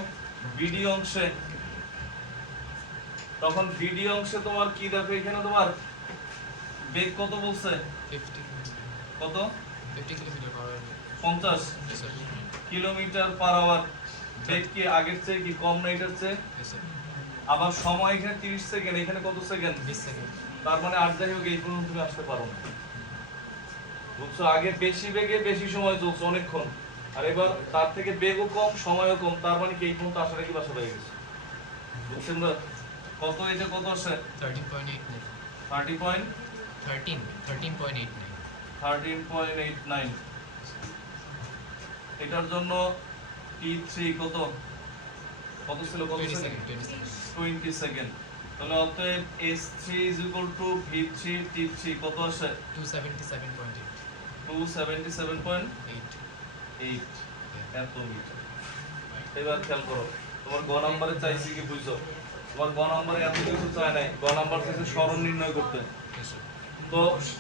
বিডি অংশে, তখন বিডি অংশে তোমার কি দেখো এখানে তোমার বেগ কত বলছে, 50 কত 50 kilometre per hour. 50 Yes sir. Kilometre per hour. বেগ কি আগের চেয়ে কি কম না এটার চেয়ে? Yes sir. আবার সময় এখানে 30 সেকেন্ড, এখানে কত সেকেন্ড? 20 সেকেন্ড। তার মানে আর যাই হোক এই পর্যন্ত তুমি আসতে পারো না, বুঝছো? আগে বেশি বেগে বেশি সময় চলছে অনেকক্ষণ, আর এবার তার থেকে বেগও কম সময়ও কম, তার মানে কি এই পর্যন্ত আসাটা কি বাসা হয়ে গেছে, বুঝছেন না? কত এটা কত আসে? 13.89 13.89 এটার জন্য T3 কত কত ছিল, কত 20 সেকেন্ড? Second 20 second. তাহলে অতএব S3 V3 T3 কত আসে? 277.8 277.8 এত মিটার। এবার খেয়াল করো, তোমার গ নম্বরে চাইছি কি বুঝছো? তোমার গ নম্বরে এত কিছু চাই নাই, গ নাম্বার চাইছে সরণ নির্ণয় করতে। Yes sir. তো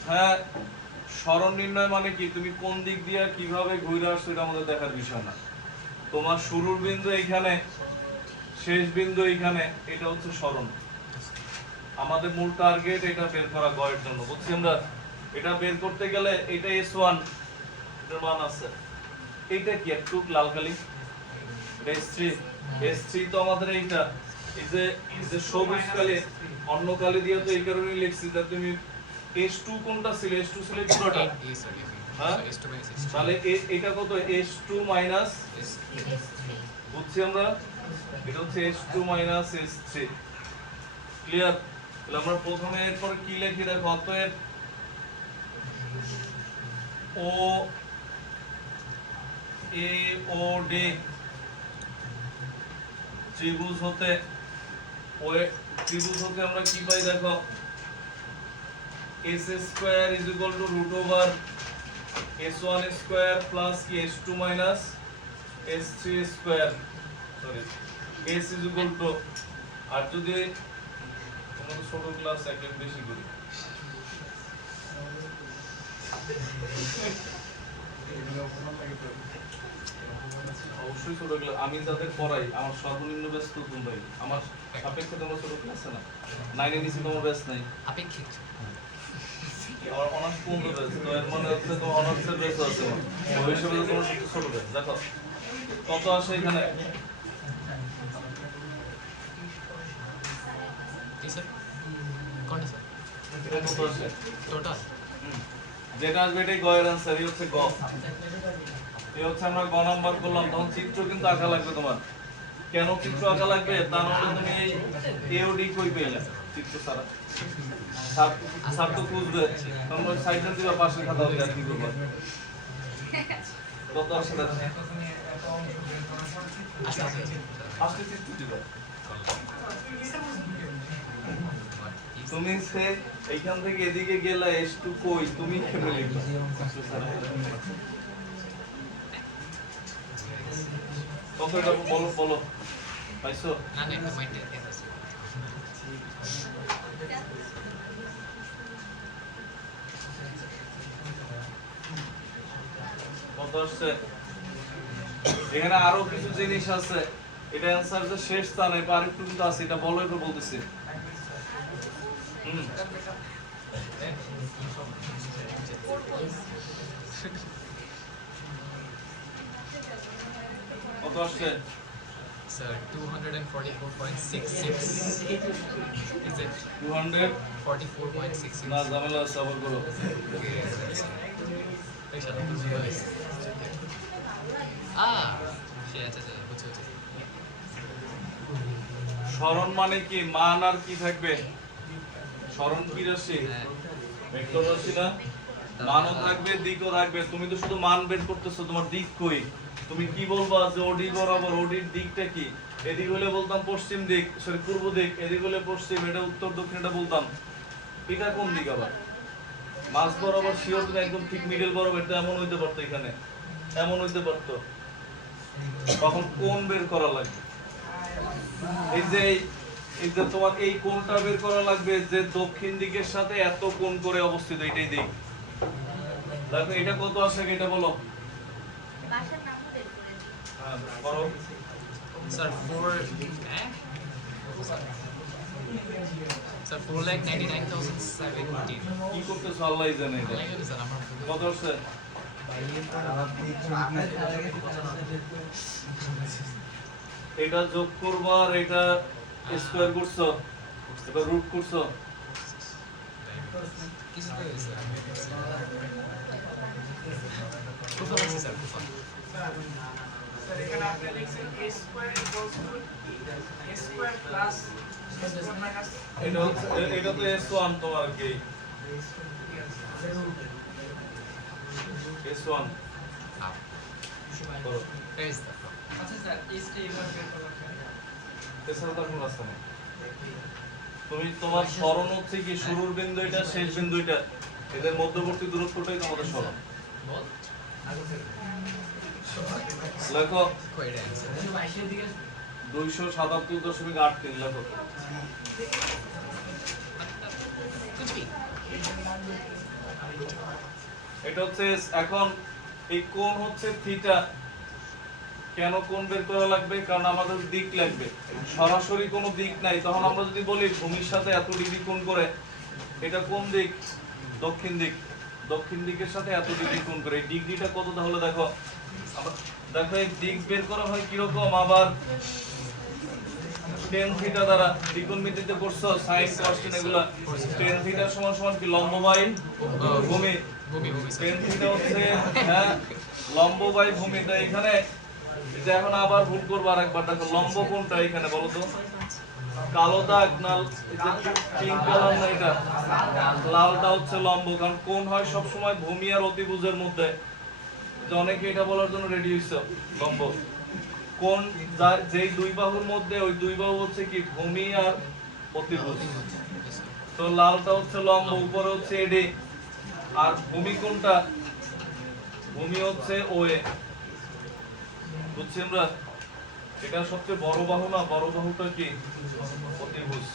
হ্যাঁ, সরণ নির্ণয় মানে কি, তুমি কোন দিক দিয়ে কিভাবে ঘুরে আসছো এটা আমাদের দেখার বিষয় না। তোমার শুরুর বিন্দু এইখানে, শেষ বিন্দু এইখানে, এটা হচ্ছে সরণ। আমাদের মূল টার্গেট এটা বের করা গ এর জন্য, বুঝছি আমরা? এটা বের করতে গেলে এটা S1 এটার মান আছে, এইটা কি একটু লাল কালি, এটা S3 তো আমাদের এইটা, এই যে সবুজ কালি, অন্য কালি দিয়ে তো এই কারণে লিখছি যে তুমি S2 কোনটা ছিল, S2 ছিল পুরোটা, Yes sir. হ্যাঁ? S2 minus S3. তাহলে এটা কত, S2 মাইনাস, S3 বুঝছি আমরা? এটা হচ্ছে S2 মাইনাস S3, ক্লিয়ার? তাহলে আমরা প্রথমে এরপর কি লিখি দেখো, অতএব ও এ ও ডি ত্রিভুজ হতে আমরা কি পাই দেখো, s square is equal to root over s1 square plus কি s2 minus s3 square, sorry s is equal to, আর যদি আমরা ছোট ক্লাস একদম বেশি করি, অবশ্যই ছোট ক্লাস, আমি যাদের পড়াই আমার সর্বনিম্ন ব্যাচ তো তোমরাই, আমার সাপেক্ষে তোমরা ছোট ক্লাসে না, 9 নিচে তোমার ব্যাচ নাই, আপেক্ষিক। আমার অনার্স 15 ব্যাচ, তো এর মানে হচ্ছে তোমার অনার্সের ব্যাচ আছে, ওই হিসেবে তোমার ছোট ব্যাচ। দেখো কত আসে এখানে, Yes sir. কোনটা স্যার? এটা কত আসে? টোটাল যেটা আসবে এটাই গয়ের অ্যান্সার, এই হচ্ছে গ। এই হচ্ছে আমরা গ নাম্বার করলাম, তখন চিত্র কিন্তু আঁকা লাগবে তোমার। কেন চিত্র আঁকা লাগবে? তা নাহলে তুমি এই এওডি কই পেলে চিত্র ছাড়া, স্যার তো খুঁজবে, তোমরা সাইডে দিবা পাশে খাতা হবে, আর কি করবে? কত আসে দেখো, আস্তে আস্তে আজকে চিত্র দিবা। তুমি সে এইখান থেকে এদিকে গেলা S2 কই, তুমি কেমনে লিখবে? কত এটা বলো বলো, পাইছো? না না একটু মাইন্ডে আছে। কত আসছে? এখানে আরো কিছু জিনিস আছে, এটা অ্যানসার যে শেষ স্থানে আর একটু কিন্তু আছে, এটা বলো, একটু বলতেছি। কত আসছে? Sir, 244.66. Is it 200 44.66? না, ঝামেলা আছে, আবার করো। সরণ মানে কি, মান আর কি থাকবে? সরণ কি রাশি? ভেক্টর রাশি না? মানও থাকবে, দিকও থাকবে। তুমি তো শুধু মান বের করতেছো, তোমার দিক কই? তুমি কি বলবা যে ওডি বরাবর, ওডির দিকটা কি? এদিক হলে বলতাম পশ্চিম দিক, সরি পূর্ব দিক, এদিক হলে পশ্চিম, এটা উত্তর দক্ষিণ, এটা বলতাম। এটা কোন দিক আবার? মাঝ বরাবর শিওর তুমি একদম ঠিক মিডল বরাবর, এটা এমন হইতে পারতো, এখানে এমন হইতে পারতো। তখন কোণ বের করা লাগবে। এই যে এই যে তোমার এই কোণটা বের করা লাগবে যে দক্ষিণ দিকের সাথে এত কোণ করে অবস্থিত, এটাই দিক। দেখো এটা কত আসে এটা বলো। বাসার নাম বের করে দিই। হ্যাঁ করো। স্যার 4 হ্যাঁ স্যার 4,99,017 কি করতেছো আল্লাহই জানে এটা। লাগে স্যার আমার কত আসছে? এটা যোগ করবা আর এটা স্কয়ার করছো, এটা রুট করছো। কিছু তো হয়েছে কুফা আছে স্যার কুফা স্যার এখানে আপনি লিখছেন a square equals to a square plus a square minus এটা তো S1 তোমার কি S1 আপ করো। প্রেস দা আচ্ছা স্যার এসটা এভাবে বের করা যায় এছাড়া তার কোনো রাস্তা নেই। তুমি তোমার স্মরণ হচ্ছে কি শুরুর বিন্দু এটা, শেষ বিন্দু এটা, এদের মধ্যবর্তী দূরত্বটাই তোমাদের স্মরণ। বল লেখো কয়টা অ্যানসার 277.83 লেখো। कुछ भी এটা হচ্ছে এখন এই কোণ হচ্ছে থিটা। কেন কোণ বের করা লাগবে? কারণ আমাদের দিক লাগবে, সরাসরি কোনো দিক নাই। তখন আমরা যদি বলি ভূমির সাথে এত ডিগ্রি কোণ করে, এটা কোন দিক? দক্ষিণ দিক। দক্ষিণ দিকের সাথে এত ডিগ্রি কোণ করে, এই ডিগ্রিটা কত তাহলে দেখো। দেখো এই দিক বের করা হয় কিরকম, আবার tan থিটা দ্বারা ত্রিকোণমিতিতে করছো সাইন cos tan এগুলা। tan থিটা সমান সমান কি লম্ব বাই ভূমি। भूमि भूमि tan থিটা হচ্ছে হ্যাঁ লম্ব বাই ভূমি। তাই এখানে এটা এখন আবার ভুল করবো আরেকবার। দেখো লম্ব কোনটা এখানে বলো তো? কালো দাগ না পিঙ্ক কালার না এটা? লালটা হচ্ছে লম্ব, কারণ কোণ হয় সব সময় ভূমি আর অতিভুজের মধ্যে। যে অনেকে এটা বলার জন্য রেডি হইছে লম্ব কোণ যেই দুই বাহুর মধ্যে, ওই দুই বাহু হচ্ছে কি ভূমি আর অতিভুজ। তো লালটা হচ্ছে লম্ব, উপরে হচ্ছে এডি। আর ভূমি কোনটা? ভূমি হচ্ছে ওএ। বুঝছি আমরা? এটা সবচেয়ে বড় বাহু না? বড় বাহুটা কি অতিভুজ।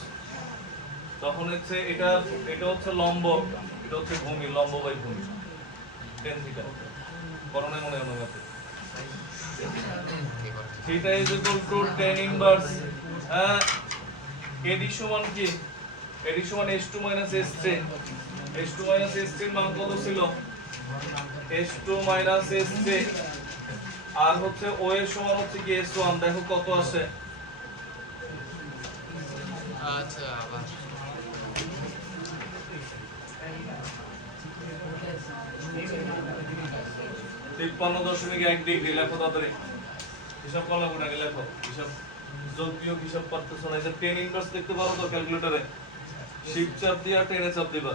তখন হচ্ছে এটা এটা হচ্ছে লম্ব, এটা হচ্ছে ভূমি, লম্ব বাই ভূমি tan থিটা। করণে মনে অনুমতি theta is equal to tan inverse AD সমান কি? এডি সমান h2 - h3। h2 - h3 এর মান কত ছিল? h2 - h3 আর হচ্ছে ও এর সমান হচ্ছে কি s1। দেখো কত আসে। अच्छा आवाज 53.1 ডিগ্রি। লেখো তাড়াতাড়ি, হিসাব করলে আগে লেখো। হিসাব যোগ বিয়োগ হিসাব করতেছো না। এটা tan ইনভার্স দেখতে পারো তো ক্যালকুলেটরে? শিফট চাপ দিয়ে আর 10 এ চাপ দিবা।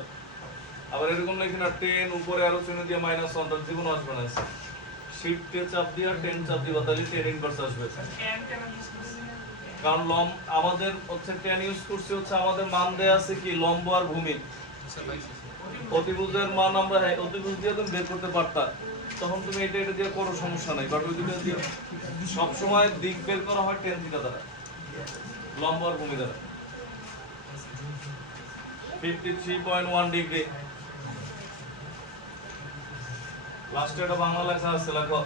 আবার এরকম লেখি না 10 উপরে আরো চিহ্ন দিয়ে -1 তার জীবন আসবে না। শিফটে চাপ দিয়ে আর 10 চাপ দিবা, তাহলে tan ইনভার্স আসবে। ক্যান কেন ইউজ করছি না কারণ আমাদের হচ্ছে tan ইউজ করছি হচ্ছে আমাদের মান দেয়া আছে কি লম্ব আর ভূমি। सर भाई অতিভুজের মান আমরা অতিভুজ দিয়ে তুমি বের করতে পারতা, তখন তুমি এটা এটা দিয়ে করো সমস্যা নাই। বাট ওই দুটো দিয়ে সব সময় দিক বের করা হয় tan থিটা দ্বারা, লম্ব আর ভূমি দ্বারা। 53.1 ডিগ্রি। লাস্টে একটা বাংলা লেখা আছে, লেখো।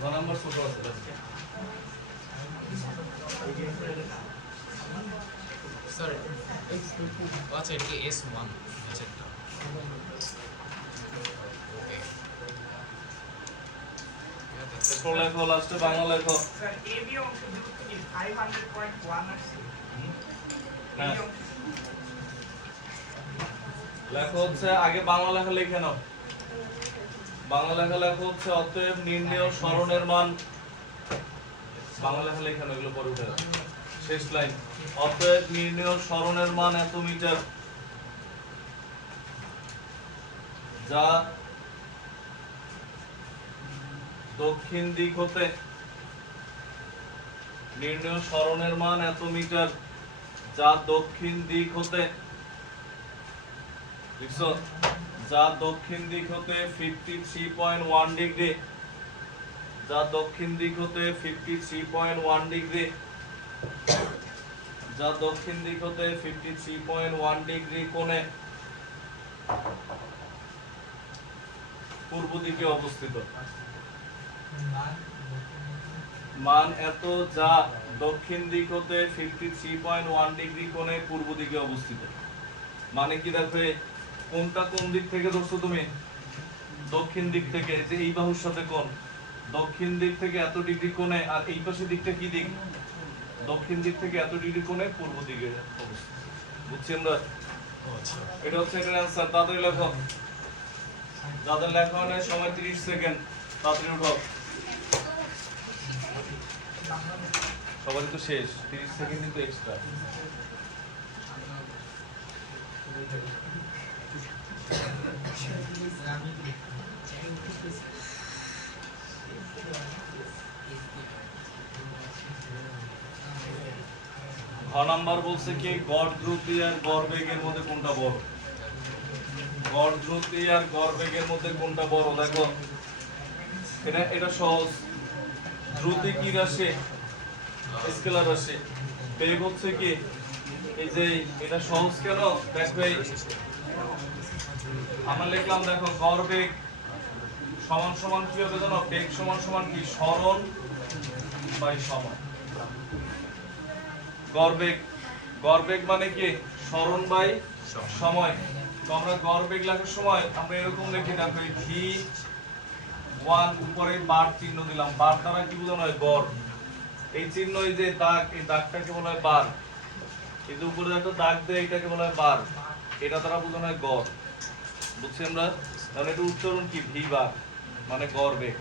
গ নাম্বার ছোট আছে লাস্টে। सर अच्छा ये S1 अच्छा ओके এরপর লেখো লাস্টে বাংলা লেখো। স্যার এবি অংশ দূরত্ব কি 500.1 আসছে হ্যাঁ লেখো হচ্ছে আগে বাংলা লেখা লিখে নাও। বাংলা লেখা লেখো হচ্ছে অতএব নির্ণেয় সরণের মান। বাংলা লেখা লিখে নাও, এগুলো পরে উঠে দাও। শেষ লাইন, অতএব নির্ণেয় সরণের মান এত মিটার, যা দক্ষিণ দিক হতে। নির্ণেয় সরণের মান এত মিটার, যা দক্ষিণ দিক হতে। লিখছো? যা দক্ষিণ দিক হতে 53.1 ডিগ্রি যা দক্ষিণ দিক হতে 53.1 ডিগ্রি, যা দক্ষিণ দিক হতে 53.1 ডিগ্রি কোণে পূর্ব দিকে অবস্থিত। মান এত যা দক্ষিণ দিক হতে 53.1 ডিগ্রি কোণে পূর্ব দিকে অবস্থিত। মানে কি দেখো কোনটা কোন দিক থেকে ধরছো তুমি? দক্ষিণ দিক থেকে, যে এই বাহুর সাথে কোণ দক্ষিণ দিক থেকে এত ডিগ্রি কোণে, আর এই পাশের দিকটা কি দিক? দক্ষিণ দিক থেকে এত ডিগ্রি কোণে পূর্ব দিকে অবস্থিত। বুঝছি আমরা? এটা হচ্ছে এটার অ্যান্সার। তাড়াতাড়ি লেখো, যাদের লেখা হয় না সময় 30 সেকেন্ড, তাড়াতাড়ি উঠাও। সবারই তো শেষ, 30 সেকেন্ড কিন্তু এক্সট্রা। ঘ নাম্বার বলছে কি গড় দ্রুতি আর গড় বেগের মধ্যে কোনটা বড়? গড় দ্রুতি আর গড় বেগের মধ্যে কোনটা বড়? দেখো এটা সহজ। দ্রুতি কি রাশি? স্কেলার রাশি। বেগ হচ্ছে কি এই যে, এটা সহজ কেন? দেখো আমরা লিখলাম, দেখো গড় বেগ সমান সমান কি হবে জানো? বেগ সমান সমান কি? সরণ বাই সময়। গড় বেগ মানে কি? সরণ বাই সময়। তো আমরা গড় বেগ লেখার সময় আমরা এরকম লিখি, দেখো v1 উপরে বার চিহ্ন দিলাম। বার দ্বারা কি বোঝানো হয়? গড়। এই চিহ্ন, এই যে দাগ, এই দাগটাকে বলা হয় বার। এই যে উপরে একটা দাগ দেয়, এটাকে বলা হয় বার। এটা দ্বারা বোঝানো হয় গড়। বুঝছি আমরা? তাহলে এটা উচ্চারণ কি? ভি বার, মানে গড় বেগ।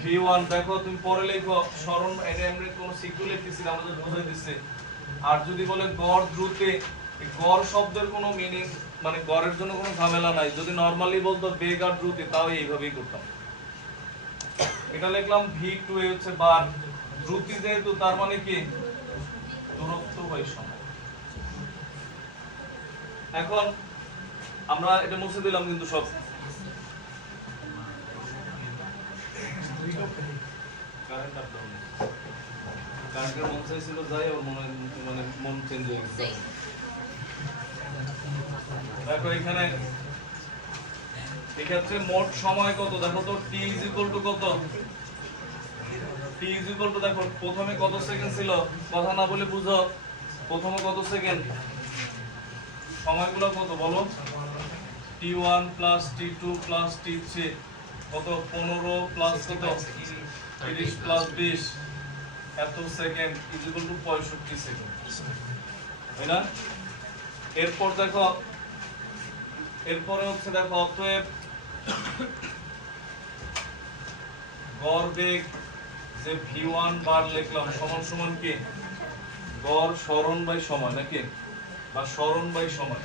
v1 দেখো তুমি পরে লেখো সরণ, এটা আমরা কোন সিকিউ লিখতেছি না, আমরা বুঝাই দিছি। আর যদি বলে গড় দ্রুতি, এই গড় শব্দের কোনো মিনিং মানে গড়ের জন্য কোনো ঝামেলা নাই। যদি নরমালি বলতো বেগ আর দ্রুতি, তাও এইভাবেই করতাম। এটা লিখলাম v2, এ হচ্ছে বার। দ্রুতি যেহেতু, তার মানে কি? দূরত্ব বাই সময়। এখন আমরা এটা মুছে দিলাম কিন্তু সব। কারেন্টের মন চাইছিল যাই, ওর মানে মন চেঞ্জ হয়ে গেছে। দেখো এখানে এক্ষেত্রে মোট সময় কত? দেখো তো t কত? t দেখো প্রথমে কত সেকেন্ড ছিল? কথা না বলে বুঝো, প্রথমে কত সেকেন্ড? সময়গুলো কত বলো? t1 plus t2 plus t3 কত? 15 প্লাস কত? 30 প্লাস 20 এত সেকেন্ড ইকুয়াল টু 65 সেকেন্ড, তাই না? এরপর দেখো, এরপরে হচ্ছে দেখো অতএব গড় বেগ যে v1 বার লিখলাম সমান সমান কি? গড় সরণ বাই সময়, নাকি? বা সরণ বাই সময়।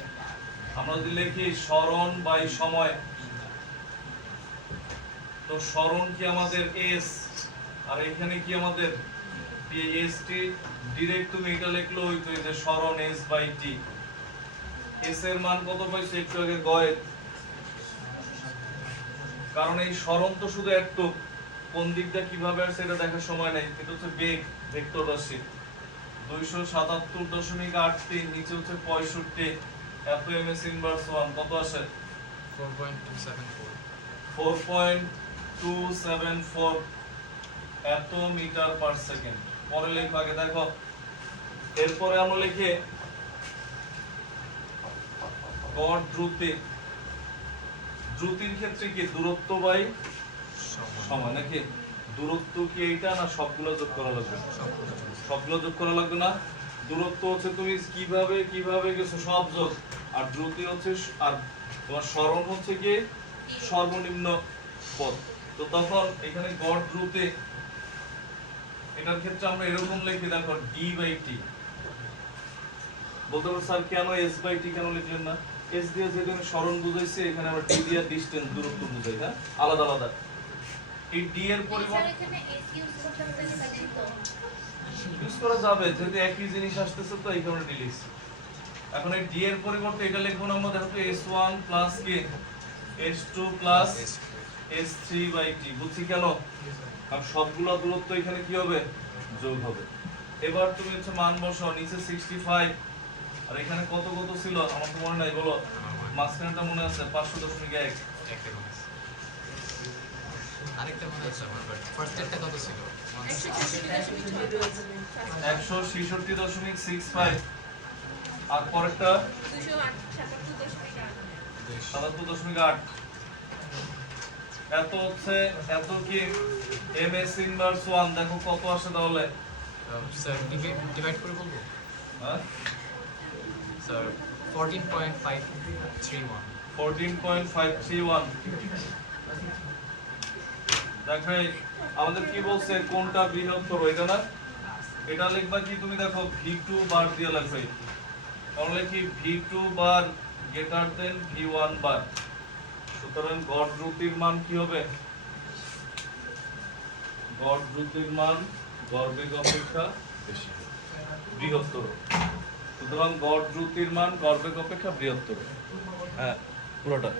আমরা যদি লিখি সরণ বাই সময়, তো সরণ কি আমাদের s, আর এখানে কি আমাদের s t। ডাইরেক্ট তুমি এটা লিখলো হইতো যে সরণ s বাই t। s এর মান কত পাইছো একটু আগে গয়ে? কারণ এই সরণ তো শুধু একটু, কোন দিকটা কিভাবে আসছে এটা দেখার সময় নাই। এটা হচ্ছে বেগ, ভেক্টর রাশি। 277.83, নিচে হচ্ছে 65, এত ms ইনভার্স 1 কত আসে? 4.274 এত মিটার পার সেকেন্ড। পরে লেখো আগে, দেখো এরপরে আমরা লিখে গড় দ্রুতি। দ্রুতির ক্ষেত্রে কি? দূরত্ব বাই সময়, নাকি? দূরত্ব কি এইটা, না সবগুলো যোগ করা লাগবে? সবগুলো যোগ করা লাগবে না। দূরত্ব হচ্ছে তুমি কিভাবে কিভাবে গেছো সব যোগ, আর দ্রুতি হচ্ছে, আর তোমার সরণ হচ্ছে কি সর্বনিম্ন পথ। তো তখন এখানে গড় দ্রুতি, এটার ক্ষেত্রে আমরা এরকম লিখি, দেখো d বাই t। বলতে পারো স্যার কেন s বাই t কেন লিখলেন না? s দিয়ে যেখানে সরণ বুঝাইছে, এখানে আবার d দিয়ে ডিসটেন্স, দূরত্ব বুঝাই, হ্যাঁ আলাদা আলাদা। এই d এর পরিবর্তে এখানে s ইউজ করতে হবে তাহলে তো ইউজ করা যাবে, যেহেতু একই জিনিস আসতেছে, তো এই কারণে d লিখছি। এখন এই d এর পরিবর্তে এটা লিখবো না আমরা, দেখো তো s1 প্লাস কি s2 প্লাস S3/T বুঝছি কেন? কারণ সবগুলো দূরত্ব এখানে কি হবে? যোগ হবে। এবার তুমি হচ্ছে মান বসাও, নিচে 65 আর এখানে কত কত ছিল আমার তো মনে নাই, বলো। মাঝখানটা মনে আছে 500.1। আরেকটা মনে আছে আমার, বাট ফার্স্ট এরটা কত ছিল? 166.65 আর পরেরটা 77.8। এত হচ্ছে, এত কি ms ইনভার্স 1 দেখো কত আসে তাহলে? স্যার ডিভাইড করে বলবো হ্যাঁ স্যার 14.531 14.531। দেখো আমাদের কি বলছে কোনটা বৃহত্তর, এটা না? এটা লিখবা কি তুমি, দেখো v2 বার দিয়ে লিখবে, তাহলে কি v2 বার গ্রেটার দেন v1 বার। সুতরাং গড় দ্রুতির মান কি হবে? গড় দ্রুতির মান গড় বেগ অপেক্ষা বেশি, বৃহত্তর। সুতরাং গড় দ্রুতির মান গড় বেগ অপেক্ষা বৃহত্তর। হ্যাঁ পুরোটা।